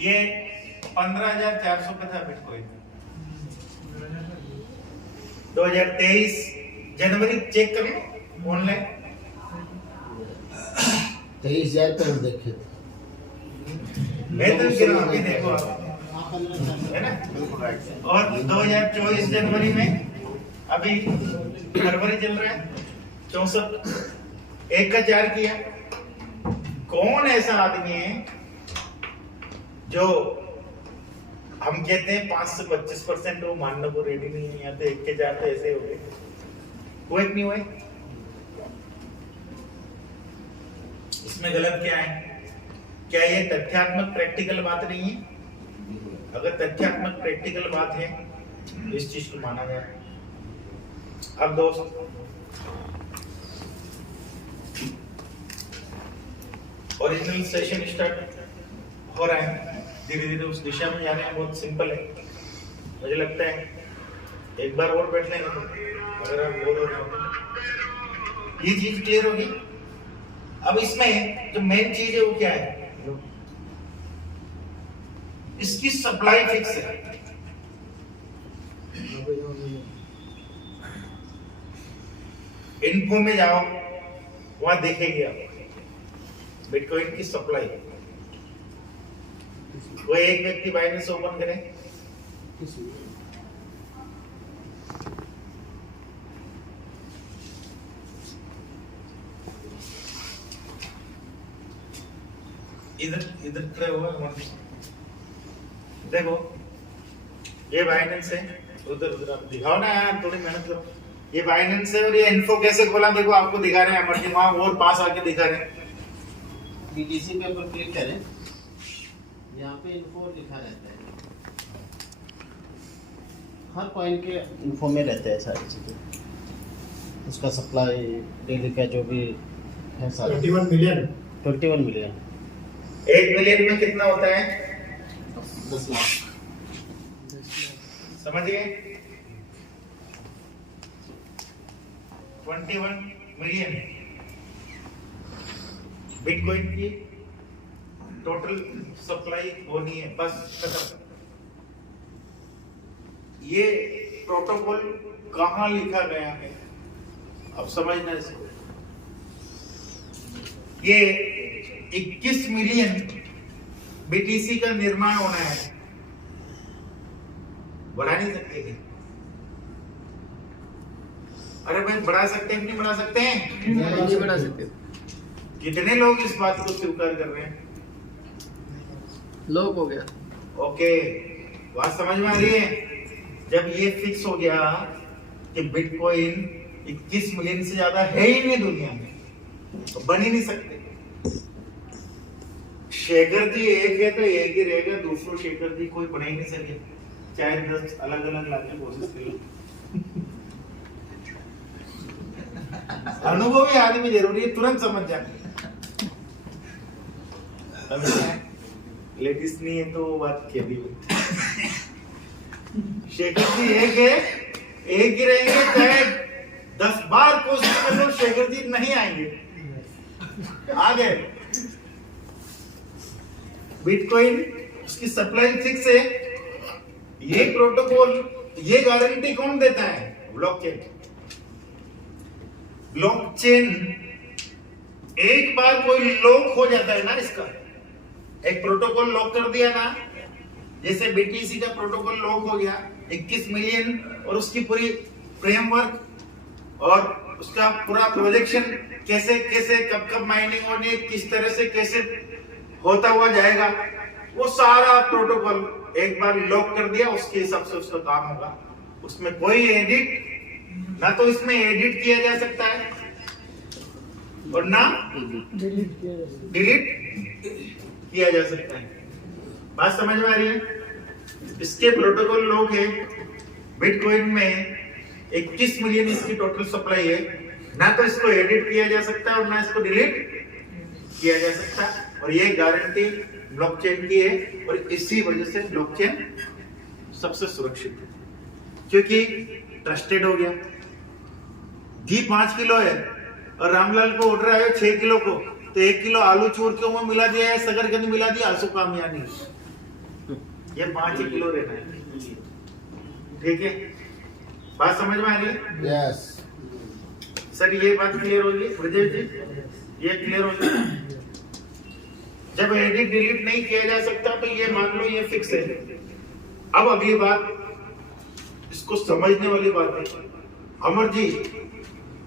ये 15,400 पे था बिटकॉइन। 2023 जनवरी चेक कर लो ऑनलाइन, 23,000 पे हम देखे थे। बेहतर गिरा अभी देखो आप, है ना? और 2024 जनवरी में, अभी फरवरी चल रहा है, 64, 1 का 4 किया। कौन ऐसा आदमी है जो हम कहते हैं 5 से 25% वो मानने को रेडी नहीं है, या तो 1 के 4 तो ऐसे हो गए, कोई नहीं हुए। इसमें गलत क्या है? क्या ये तथ्यात्मक प्रैक्टिकल बात नहीं है? अगर तथ्यात्मक प्रैक्टिकल बात है तो इस चीज को माना जाए। अब दोस्त, ओरिजिनल सेशन स्टार्ट हो रहा है, धीरे धीरे उस दिशा में जा रहे हैं। बहुत सिंपल है, मुझे लगता है एक बार और बैठ लेंगे तो, अगर आप बोल रहे हो तो ये चीज क्लियर होगी। अब इसमें जो मेन चीज है वो क्या है? इसकी सप्लाई फिक्स है। इन्फो में जाओ, वहां देखेंगे आप बिटकॉइन की सप्लाई। वो एक व्यक्ति बाइनेंस ओपन करे, इधर खड़े हुआ, देखो ये बाइनेंस है, उधर आप दिखाओ ना यार, थोड़ी मेहनत करो। ये बाइनेंस है और ये इन्फो कैसे खोला देखो, आपको दिखा रहे हैं अमरजीत, वहां और पास आके दिखा रहे हैं। BTC पे ऊपर क्लिक करें, यहाँ पे इन्फो लिखा रहता है, हर कॉइन के इन्फो में रहते हैं सारी चीज़ें, उसका सप्लाई डेली का जो भी है सारा। 21 मिलियन। 21 मिलियन। 1 मिलियन में कितना होता है? 10 लाख। समझिए, 21 मिलियन बिटकॉइन की टोटल सप्लाई होनी है, बस खत्म। ये प्रोटोकॉल कहां लिखा गया है अब समझना इसको। ये 21 मिलियन बीटीसी का निर्माण होना है, बढ़ा नहीं सकते थे। अरे भाई बढ़ा सकते हैं कि नहीं बढ़ा सकते हैं? नहीं बढ़ा सकते। कितने लोग इस बात को स्वीकार कर रहे हैं? लोग हो गया। ओके, बात समझ में आ रही है? जब ये फिक्स हो गया कि बिटकॉइन 21 मिलियन से ज्यादा है ही नहीं दुनिया में, तो बन ही नहीं सकते। शेखर जी एक है तो एक ही रहेगा, दूसरों शेखर जी कोई बना ही नहीं सके, चाहे 10 अलग अलग लाने की कोशिश करो। अनुभवी आदमी जरूरी है, तुरंत समझ जाते। लेडीज नहीं है तो वो बात कह दी। शेखर जी एक है, एक ही रहेंगे, चाहे 10 बार कोशिश कर लो शेखर जी नहीं आएंगे। आ गए बिटकॉइन, उसकी सप्लाई फिक्स है। ये प्रोटोकॉल, ये गारंटी कौन देता है? ब्लॉकचेन। ब्लॉकचेन एक बार कोई लॉक हो जाता है ना इसका, एक प्रोटोकॉल लॉक कर दिया ना, जैसे बीटीसी का प्रोटोकॉल लॉक हो गया 21 मिलियन और उसकी पूरी फ्रेमवर्क और उसका पूरा प्रोजेक्शन कैसे कैसे कब कब माइनिंग होनी है, किस तरह से कैसे होता हुआ जाएगा, वो सारा प्रोटोकॉल एक बार लॉक कर दिया, उसके हिसाब से उसका काम होगा। उसमें कोई एडिट ना तो इसमें एडिट किया जा सकता है और ना डिलीट किया जा सकता है। बात समझ में आ रही है? इसके प्रोटोकॉल लॉक है। बिटकॉइन में 21 मिलियन इसकी टोटल सप्लाई है, ना तो इसको एडिट किया जा सकता है और ना इसको डिलीट किया जा सकता, और ये गारंटी ब्लॉकचेन की है और इसी वजह से ब्लॉकचेन सबसे सुरक्षित है, क्योंकि ट्रस्टेड हो गया। घी 5 किलो है और रामलाल को ऑर्डर आया 6 किलो को, तो 1 किलो आलू चूर के में मिला दिया है, शकरकंद मिला दिया, आंसू कामयाबी, ये 5 किलो रहना है। ठीक है, बात समझ में आ रही है? यस सर ये बात क्लियर होगी विजय जी, ये क्लियर होगी। जब एडिट डिलीट नहीं किया जा सकता तो ये मान लो ये फिक्स है। अब अगली बात, इसको समझने वाली बात है अमर जी,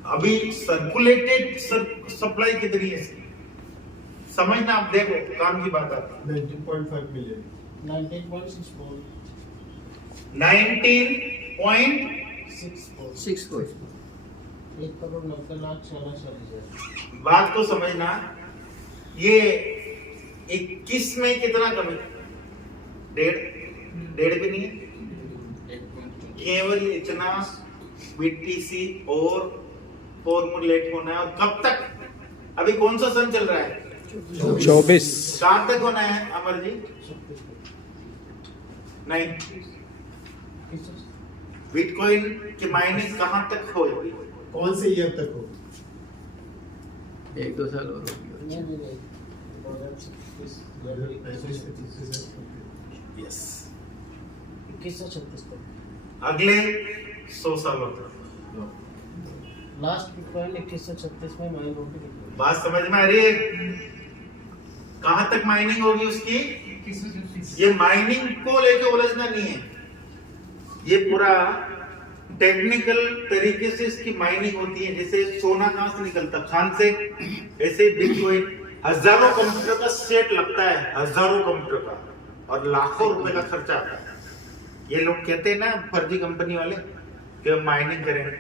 अभी सर्कुलेटेड सप्लाई कितनी है समझना, आप देखो काम की बात आती है। 19.5 मिलियन 19.64 19.64 6 1,90,14,40,000 बात को समझना, ये 21 में कितना कमी, डेढ़ भी नहीं है, केवल इतना बीटीसी और फॉर्मुलेट होना है। और कब तक, अभी कौन सा सन चल रहा है? 24 कहां तक होना है अमर जी? नहीं, बिटकॉइन की माइनिंग कहां तक होगी? कौन से ईयर तक हो? 1-2 साल और हो गया। नहीं 2036 यस, 2136 तक अगले 100 सालों तक। लास्ट बिटकॉइन 2136 में माइन होगी। बात समझ में आ रही है? कहां तक माइनिंग होगी उसकी? 2136। ये माइनिंग को लेके उलझना नहीं है, ये पूरा टेक्निकल तरीके से इसकी माइनिंग होती है। जैसे सोना कहां से निकलता, खान से, ऐसे बिटकॉइन हजारों कंप्यूटर का सेट लगता है, हजारों कंप्यूटर का, और लाखों रुपए का खर्चा आता है। ये लोग कहते हैं ना फर्जी कंपनी वाले कि हम माइनिंग करेंगे,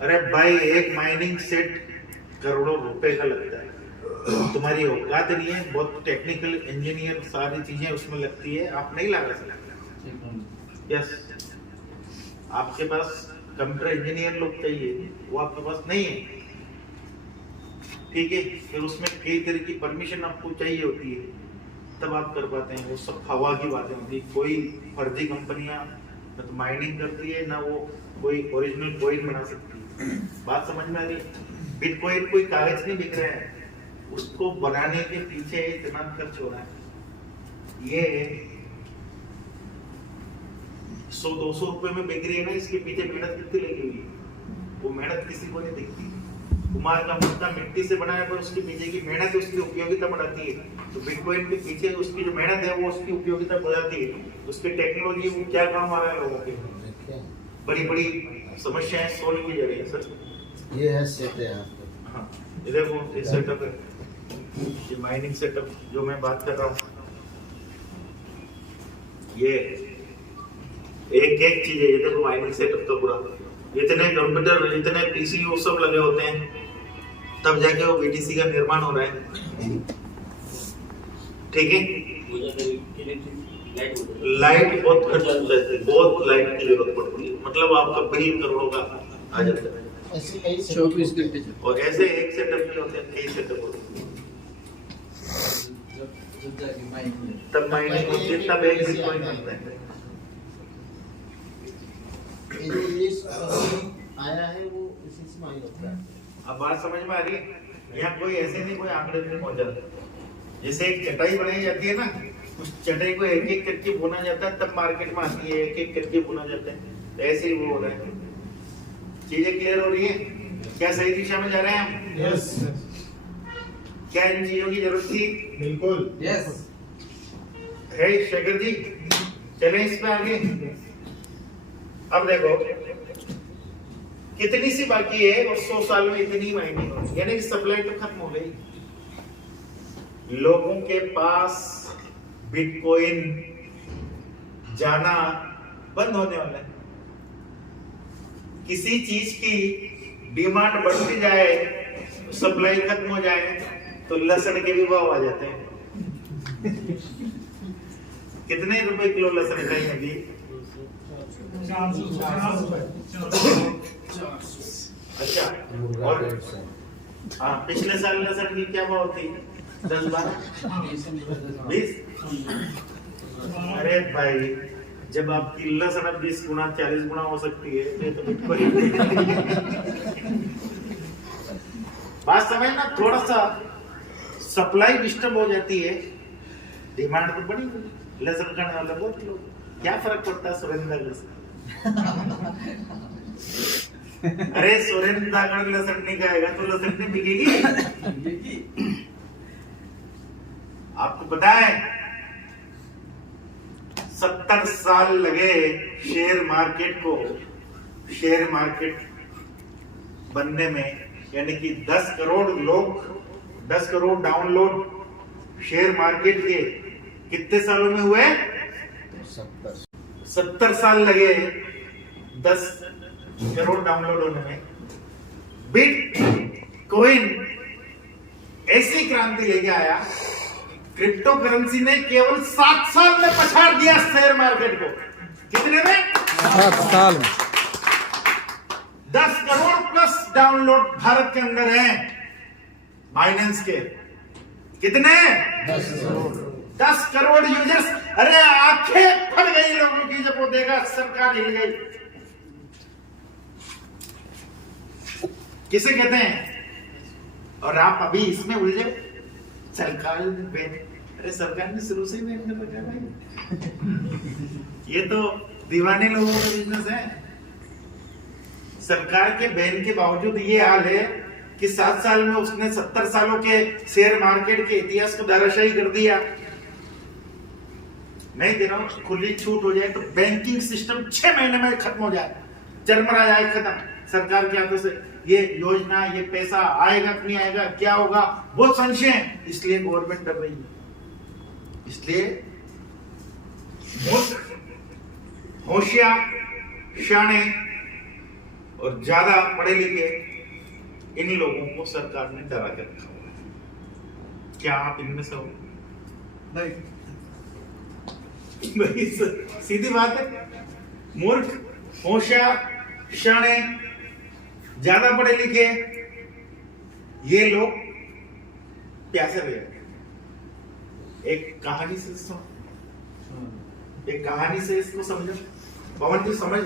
अरे भाई एक माइनिंग सेट करोड़ों रुपए का लगता है, तुम्हारी औकात नहीं है, बहुत टेक्निकल इंजीनियर सारी चीजें उसमें लगती है, आप नहीं लगा सकते। यस, आपके पास कंप्यूटर इंजीनियर लोग चाहिए, वो आपके पास नहीं है। ठीक है, फिर उसमें कई तरह की परमिशन आपको चाहिए होती है, तब आप कर पाते हैं। वो सब हवा की बातें होती है। कोई फर्जी कंपनियां ना तो माइनिंग करती है, ना वो कोई ओरिजिनल कॉइन बना सकती है। बात समझ में आ रही? बिटकॉइन कोई कागज नहीं बिक रहा है, उसको बनाने के पीछे इतना खर्च हो रहा है। ये 100-200 रुपए में बिक रही है ना, इसके पीछे मेहनत कितनी लगी हुई है, वो मेहनत किसी को नहीं दिखती। कुमार का मुद्दा मिट्टी से बना है, पर उसके पीछे की मेहनत उसकी उपयोगिता बढ़ाती है। तो बिटकॉइन के पीछे उसकी जो मेहनत है वो उसकी उपयोगिता बढ़ाती है, उसकी टेक्नोलॉजी वो क्या काम आ रहा है लोगों के, बड़ी बड़ी समस्याएं सोल्व की जा रही है सर। ये है सेट है यहाँ पे। हाँ, ये देखो ये सेटअप है, ये माइनिंग सेटअप जो मैं बात कर रहा हूँ, ये एक एक चीज है। ये देखो माइनिंग सेटअप तो पूरा, इतने कंप्यूटर, इतने पीसी वो सब लगे होते हैं, तब जाके वो बीटीसी का निर्माण हो रहा है। ठीक है, लाइट बहुत खर्च होता है, बहुत लाइट की जरूरत पड़ती है, मतलब आपका बिल करोड़ों का आ जाता है। ऐसे कई 24 घंटे चल और ऐसे एक सेटअप नहीं होते, कई सेटअप होते हैं। तब माइनिंग को कितना बैंक बिटकॉइन बनता है। ये जो लिस्ट आया है वो इसी से माइन होता है। अब बात समझ में आ रही है? यहाँ कोई ऐसे नहीं, कोई आंकड़े में पहुंच जाता। जैसे एक चटाई बनाई जाती है ना, उस चटाई को एक एक करके बुना जाता है, तब मार्केट में आती है, एक एक करके बुना जाता है। तो ऐसे ही वो हो रहा है। चीजें क्लियर हो रही है? क्या सही दिशा में जा रहे हैं हम? यस क्या इन चीजों की जरूरत थी? बिल्कुल यस है शेखर जी, चले इस पे आगे। अब देखो कितनी सी बाकी है और 100 साल में इतनी माइनिंग होगी, यानी कि सप्लाई तो खत्म हो गई। लोगों के पास बिटकॉइन जाना बंद होने वाला है। किसी चीज की डिमांड बढ़ती जाए, सप्लाई खत्म हो जाए, तो लहसुन के भी भाव आ जाते हैं। कितने रुपए किलो लहसुन का अभी? 400 अच्छा, और हाँ, पिछले साल लहसुन की क्या भाव थी? 10-12 20। अरे भाई, जब आपकी लहसुन 20 गुना 40 गुना हो सकती है तो ये तो बिल्कुल बात समझ ना। थोड़ा सा सप्लाई डिस्टर्ब हो जाती है, डिमांड तो बड़ी हुई। लहसुन खाने वाला बहुत लोग, क्या फर्क पड़ता है सुरेंद्र से? अरे सुरेंद्र अगर लहसुन नहीं खाएगा तो लहसुन नहीं बिकेगी। आपको पता है 70 साल लगे शेयर मार्केट बनने में, यानी कि 10 करोड़ लोग, 10 करोड़ डाउनलोड शेयर मार्केट के कितने सालों में हुए? 70 साल लगे 10 करोड़ डाउनलोड होने में। बिटकॉइन ऐसी क्रांति लेके आया, क्रिप्टो करेंसी ने केवल 7 साल में पछाड़ दिया शेयर मार्केट को। कितने में? 7 साल में 10 करोड़ प्लस डाउनलोड भारत के अंदर है बाइनेंस के। कितने? 10 करोड़ यूजर्स। अरे आंखें फट गई लोगों की जब वो देखा सरकार हिल गई। किसे कहते हैं? और आप अभी इसमें उलझे। सरकार बैन, अरे सरकार ने शुरू से ही बैन कर रखा है भाई। ये तो दीवाने लोगों का बिजनेस है। सरकार के बैन के बावजूद ये हाल है कि 7 साल में उसने 70 सालों के शेयर मार्केट के इतिहास को धराशायी कर दिया। मैं कह रहा हूं खुली छूट हो जाए तो बैंकिंग सिस्टम 6 महीने में खत्म हो जाए, चरमरा जाए, खत्म। सरकार के हाथों से ये योजना, ये पैसा आएगा कि नहीं आएगा, क्या होगा, बहुत संशय है। इसलिए गवर्नमेंट डर रही है। इसलिए होशियार, शाणे और ज्यादा पढ़े लिखे इन लोगों को सरकार ने डरा के रखा हुआ है। क्या आप इनमें से हो? नहीं भाई, सीधी बात है। मूर्ख, होशियार, शाणे, ज्यादा पढ़े लिखे ये लोग प्यासे रहे। एक कहानी से इसको समझो। पवन जी समझ।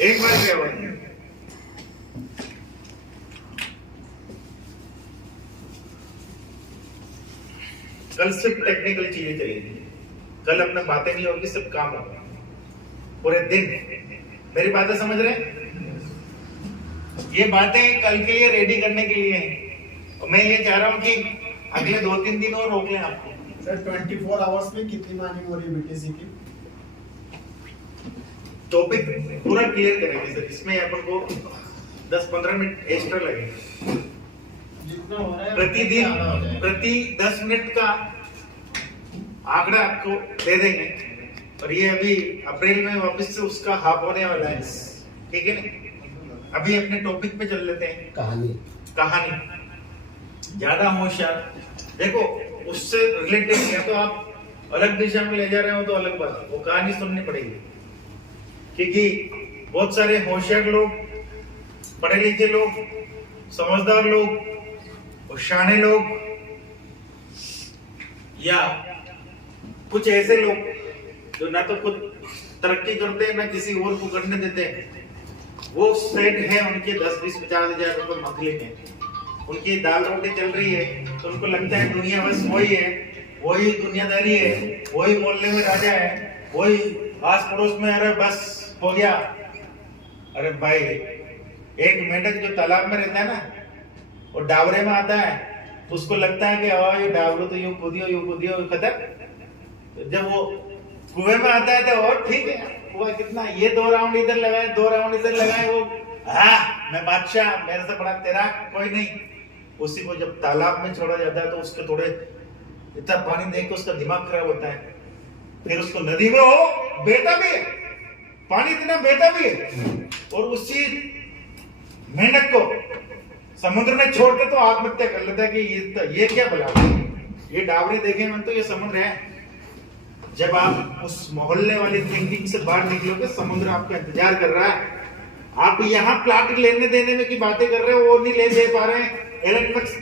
एक बार क्या हुआ, कल सिर्फ टेक्निकल चीजें चलेंगी, कल अपना बातें नहीं होगी, सिर्फ काम होगा पूरे दिन। मेरी बातें समझ रहे हैं? ये बातें कल के लिए रेडी करने के लिए हैं। और मैं ये चाह रहा हूं कि अगले 2-3 दिन और रोक लें आपको। सर 24 आवर्स में कितनी माइनिंग हो रही है बीटीसी की? टॉपिक पूरा क्लियर करेंगे सर, इसमें अपन को 10-15 मिनट एक्स्ट्रा लगेगा। जितना हो रहा है प्रतिदिन प्रति 10 मिनट का आंकड़ा आपको दे देंगे। और ये अभी अप्रैल में वापस से उसका हाफ होने वाला है, ठीक है ना? अभी अपने टॉपिक पे चल लेते हैं। कहानी ज्यादा होशियार। देखो उससे रिलेटेड या तो आप अलग दिशा में ले जा रहे हो तो अलग बात है, वो कहानी सुननी पड़ेगी। क्योंकि बहुत सारे होशियार लोग, पढ़े लिखे लोग, समझदार लोग और शाने लोग, या कुछ ऐसे लोग जो ना तो खुद तरक्की करते हैं ना किसी और को करने देते हैं, वो सेट है उनके 10-20-50 हजार रुपए मंथली में। उनकी दाल रोटी चल रही है तो उनको लगता है दुनिया बस वही है, वही दुनियादारी है, वही मोहल्ले में राजा है, वही आस पड़ोस में, अरे बस हो गया। अरे भाई, एक मेंढक जो तालाब में रहता है ना, वो डावरे में आता है, तो उसको लगता है कि हाँ ये डाबरू तो यूं कूदियो खतर। जब वो कुएं में आता है तो और ठीक है, हुआ कितना, ये 2 राउंड इधर लगाए 2 राउंड इधर लगाए, वो हाँ मैं बादशाह, मेरे से बड़ा तेरा कोई नहीं। उसी को जब तालाब में छोड़ा जाता है तो उसके थोड़े इतना पानी देख के उसका दिमाग खराब होता है, फिर उसको नदी में हो बेटा भी है, पानी इतना बेटा भी है, और उसी मेंढक को समुद्र में छोड़ते तो आत्महत्या कर लेता है कि ये क्या भला, ये डावरे देखे मन तो ये समुद्र है। जब आप उस मोहल्ले वाली थिंकिंग से बाहर निकलोगे, समुद्र आपका इंतजार कर रहा है। आप यहाँ प्लाट लेने देने में की बातें कर रहे हो, वो नहीं ले दे पा रहे हैं। एलन मस्क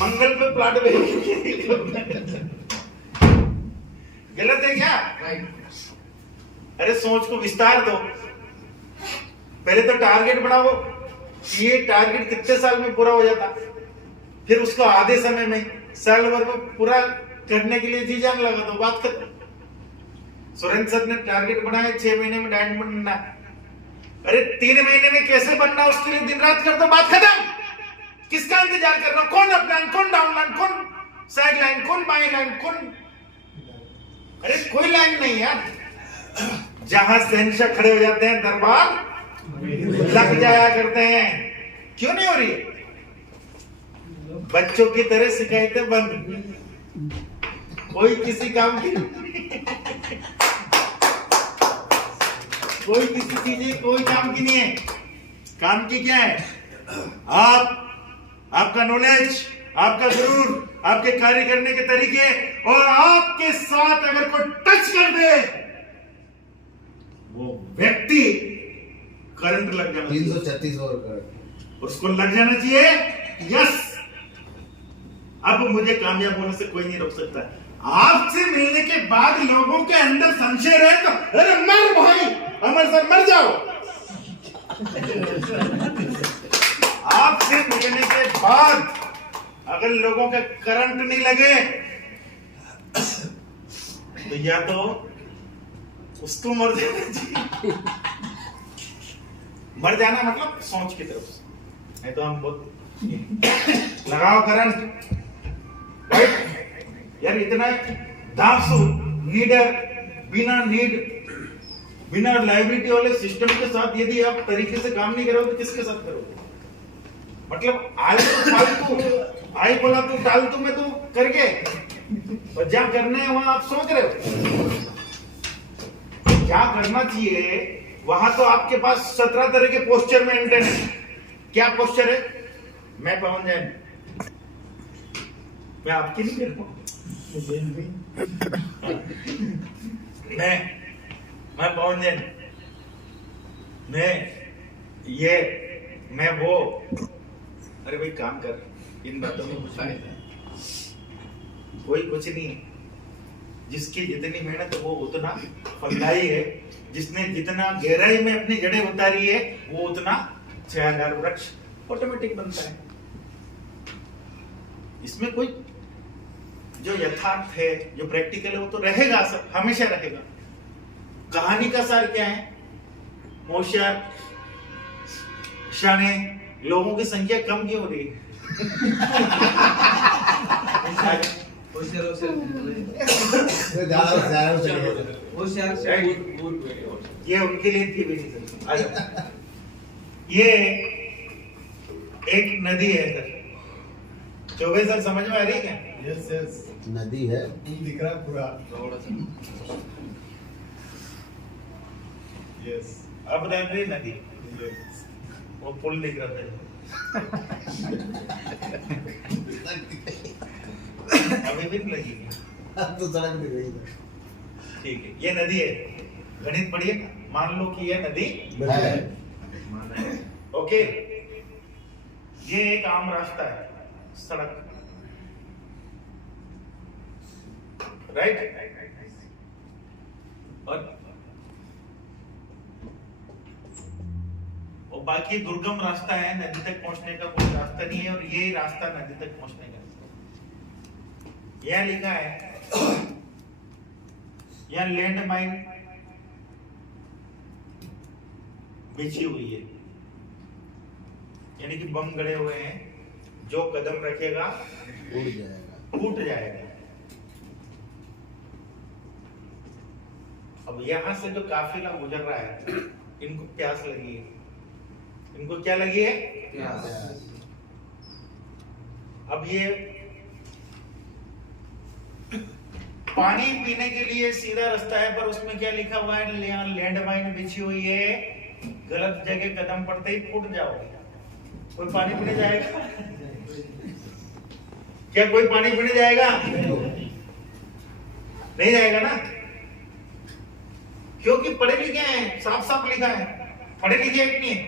मंगल पे प्लाट गलत है क्या? अरे सोच को विस्तार दो, पहले तो टारगेट बनाओ, ये टारगेट कितने साल में पूरा हो जाता, फिर उसको आधे समय में साल भर में पूरा करने के लिए जी जान लगा दो, बात खत्म। सुरेंद्र सर ने टारगेट बनाया 6 महीने में डायमंड बनना, अरे 3 महीने में कैसे बनना उसके लिए दिन रात कर दो, बात खत्म। किसका इंतजार कर रहा, कौन अपलाइन, कौन डाउनलाइन, कौन साइड लाइन, कौन बाई लाइन, कौन, अरे कोई लाइन नहीं यार। जहां शहंशाह खड़े हो जाते हैं दरबार लग जाया करते हैं। क्यों नहीं हो रही है? बच्चों की तरह शिकायतें बंद, कोई किसी काम की कोई किसी चीज कोई काम की नहीं है। काम की क्या है? आपका नॉलेज, आपका गुरूर, आपके कार्य करने के तरीके, और आपके साथ अगर कोई टच कर दे वो व्यक्ति करंट लग जाना, 336 और करंट उसको लग जाना चाहिए। यस, अब मुझे कामयाब होने से कोई नहीं रोक सकता। आपसे मिलने के बाद लोगों के अंदर संशय रहे तो अरे मर भाई, अमर सर मर जाओ। आपसे मिलने के बाद अगर लोगों के करंट नहीं लगे तो या तो उसको मर जाना चाहिए। मर जाना मतलब सोच की तरफ से, नहीं तो हम बहुत लगाओ करंट, राइट यार। इतना दासू नीडर, बिना लाइबिलिटी वाले सिस्टम के साथ यदि आप तरीके से काम नहीं करोगे तो किसके साथ करोगे? मतलब आई बोला तू टालतू में तू करके, और जहां करने हैं वहां आप सोच रहे हो। क्या करना चाहिए वहां तो आपके पास 17 तरह के पोस्चर में एंटेन है। क्या पोस्चर है? मैं पवन जैन, मैं आपकी नहीं कर पाऊं, मैं पवन जैन, मैं वो। अरे भाई काम कर, इन बातों में कुछ नहीं है, कोई कुछ नहीं है। जिसकी जितनी मेहनत वो उतना फलदायी है, जिसने जितना गहराई में अपनी जड़ें उतारी है वो उतना छायादार वृक्ष ऑटोमेटिक बनता है। इसमें कोई जो यथार्थ है, जो प्रैक्टिकल है, वो तो रहेगा, सब हमेशा रहेगा। कहानी का सार क्या है? होशियार शाने लोगों की संख्या कम क्यों हो रही है? ये उनके लिए थी भी नहीं सर। ये एक नदी है सर, चौबे सर समझ में आ रही है क्या? यस यस, नदी है, दिख रहा है पूरा। यस, अब रह गई नदी, यस, वो पुल दिख रहा था। अभी भी नहीं लगेगी, तो सड़क दिख रही है। ठीक है। ये नदी है, गणित पढ़िए, मान लो कि ये नदी है। ओके। ये एक आम रास्ता है, सड़क, राइट। और बाकी दुर्गम रास्ता है, नदी तक पहुंचने का कोई रास्ता नहीं है, और ये रास्ता नदी तक पहुंचने का। यह लिखा है, यह लैंड माइन बिछी हुई है, यानी कि बम गड़े हुए हैं जो कदम रखेगा उड़ जाएगा। टूट जाएगा। अब यहां से जो काफिला गुजर रहा है, इनको प्यास लगी है। इनको क्या लगी है? अब ये पानी पीने के लिए सीधा रास्ता है, पर उसमें क्या लिखा हुआ है? यहाँ लैंड माइन बिछी हुई है, गलत जगह कदम पड़ते ही फूट जाओगे। कोई पानी पीने जाएगा? क्या कोई पानी पीने जाएगा? नहीं जाएगा ना, क्योंकि पढ़े लिखे हैं, साफ साफ लिखा है। पढ़े लिखे हैं कि नहीं?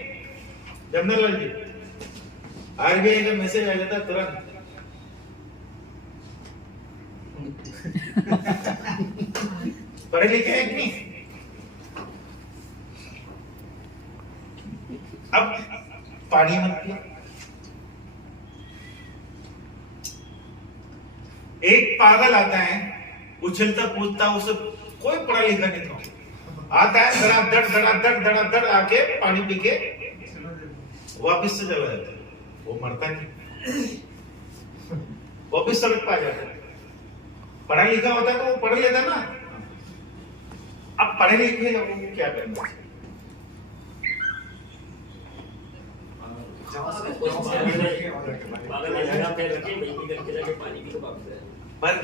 जनरल जी, आरबीआई का मैसेज आ जाता तुरंत। पढ़े लिखे हैं कि नहीं? अब पानी मत पियो। एक पागल आता है, उछलता कूदता, उसे कोई पढ़ा लिखा नहीं था, आता है धड़ाधड़ आके पानी पी के वापिस से चला जाता है। वो मरता नहीं, वापिस सड़क पर आ जाता है। पढ़ा लिखा होता तो वो पढ़ लेता ना। अब पढ़े लिखे लोगों को क्या करना चाहिए? पर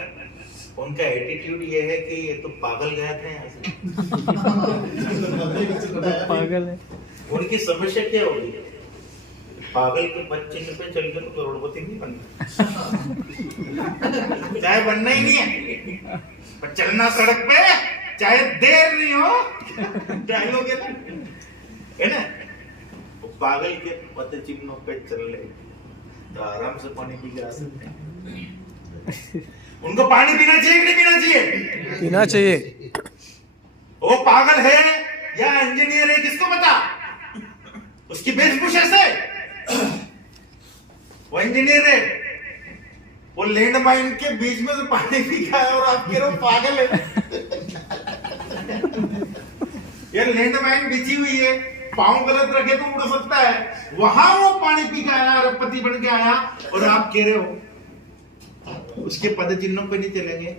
उनका एटीट्यूड ये है कि ये तो पागल गया था यहाँ से। पागल है। उनकी समस्या क्या होगी? पागल के बच्चे पे चल के तो करोड़पति नहीं बनना, चाहे बनना ही नहीं है, पर चलना सड़क पे चाहे देर नहीं हो, चाहे हो गया ना, है ना? वो पागल के पद चिन्हों पे चल ले तो आराम से पानी पी के आ सकते हैं। उनको पानी पीना चाहिए कि नहीं पीना चाहिए? पीना चाहिए। वो पागल है या इंजीनियर है, किसको पता? उसकी वेशभूषा से वो इंजीनियर है, वो लैंड माइन के बीच में से पानी पी रहा है और आप कह रहे हो पागल है। ये लैंड माइन बिछी हुई है, पांव गलत रखे तो उड़ सकता है, वहां वो पानी पी के आया, अरबपति बन के आया, और आप कह रहे हो उसके पद चिन्हों पे नहीं चलेंगे।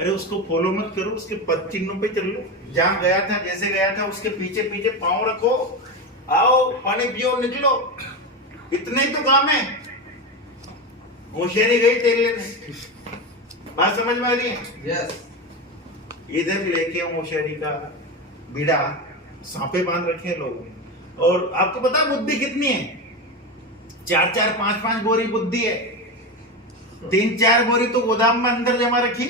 अरे उसको फॉलो मत करो, उसके पद चिन्हों पे चल लो। जहां गया था, जैसे गया था, उसके पीछे पीछे पांव रखो, आओ पानी पियो, निकलो। इतने ही तो काम है। होशियारी गई तेल लेने। बात समझ में आ रही है? यस। इधर लेके होशियारी का बीड़ा सांपे बांध रखे हैं लोग। और आपको पता है बुद्धि कितनी है? 4-4, 5-5 बोरी बुद्धि है। 3-4 बोरी तो गोदाम में अंदर जमा रखी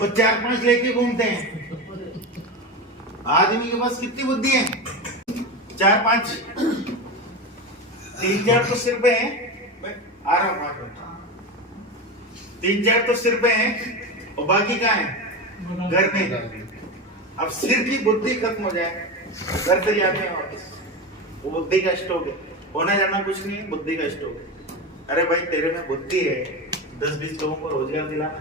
और 4-5 लेके घूमते हैं। आदमी के पास कितनी बुद्धि है? 4-5, 3-4 तो सिर पे है। आ रहा हूं 5 मिनट। 3-4 तो सिर पे है और बाकी कहाँ है? घर में। अब सिर की बुद्धि खत्म हो जाए, घर से जाते हैं वापस, वो बुद्धि का स्टॉक है। होना जाना कुछ नहीं है, बुद्धि का स्टॉक है। अरे भाई तेरे में बुद्धि है, 10-20 लोगों को रोजगार दिलाना,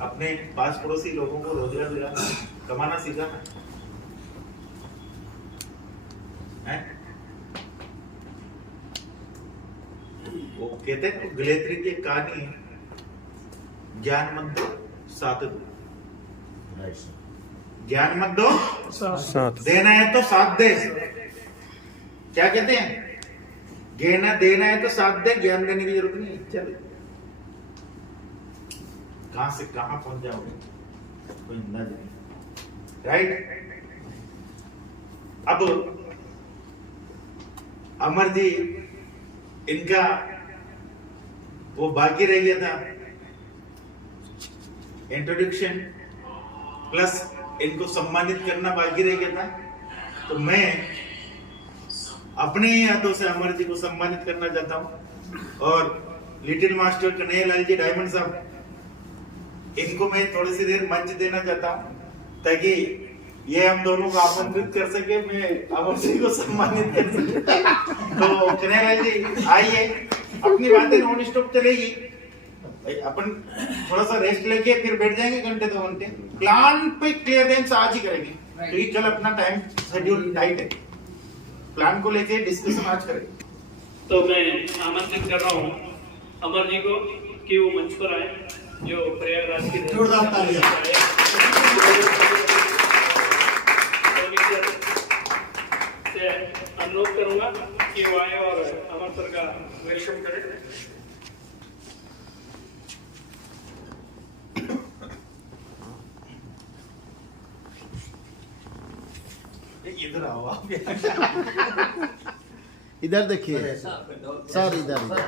अपने पास पड़ोसी लोगों को रोजगार दिलाना, कमाना सीखाना है। वो कहते हैं गलेत्री की एक कहानी है, ज्ञान मत दो साथ दो। ज्ञान मत दो साथ, देना है तो साथ दे। क्या कहते हैं? देना है तो साथ दे, ज्ञान देने की जरूरत नहीं। चल कहां से कहां पहुंच जाओगे कोई अंदाजा नहीं, राइट? अब अमर जी, इनका वो बाकी रह गया था इंट्रोडक्शन प्लस इनको सम्मानित करना बाकी रह गया था। तो मैं अपने ही हाथों से अमर जी को सम्मानित करना चाहता हूं। और little master Kanhaiya Lal ji diamond साहब, इनको मैं थोड़ी सी देर मंच देना चाहता हूं ताकि ये हम दोनों को आमंत्रित कर सके, मैं अमर जी को सम्मानित कर सके। तो कन्हैया लाल जी आइए, अपनी बातें नॉन स्टॉप चलेगी, अपन थोड़ा सा रेस्ट लेके फिर बैठ जाएंगे घंटे 2 घंटे। प्लान पे क्लियरेंस आज ही करेंगे क्योंकि कल अपना टाइम शेड्यूल टाइट है। प्लान को लेके डिस्कशन आज करेंगे। तो मैं आमंत्रित कर रहा हूँ अमर जी को कि वो मंच पर आए, जो प्रयागराज की जोरदार तालियां। से अनुरोध करूंगा कि वो आए और अमर सर का वेलकम करें। इधर आओ आप। इधर देखिए सर, इधर इधर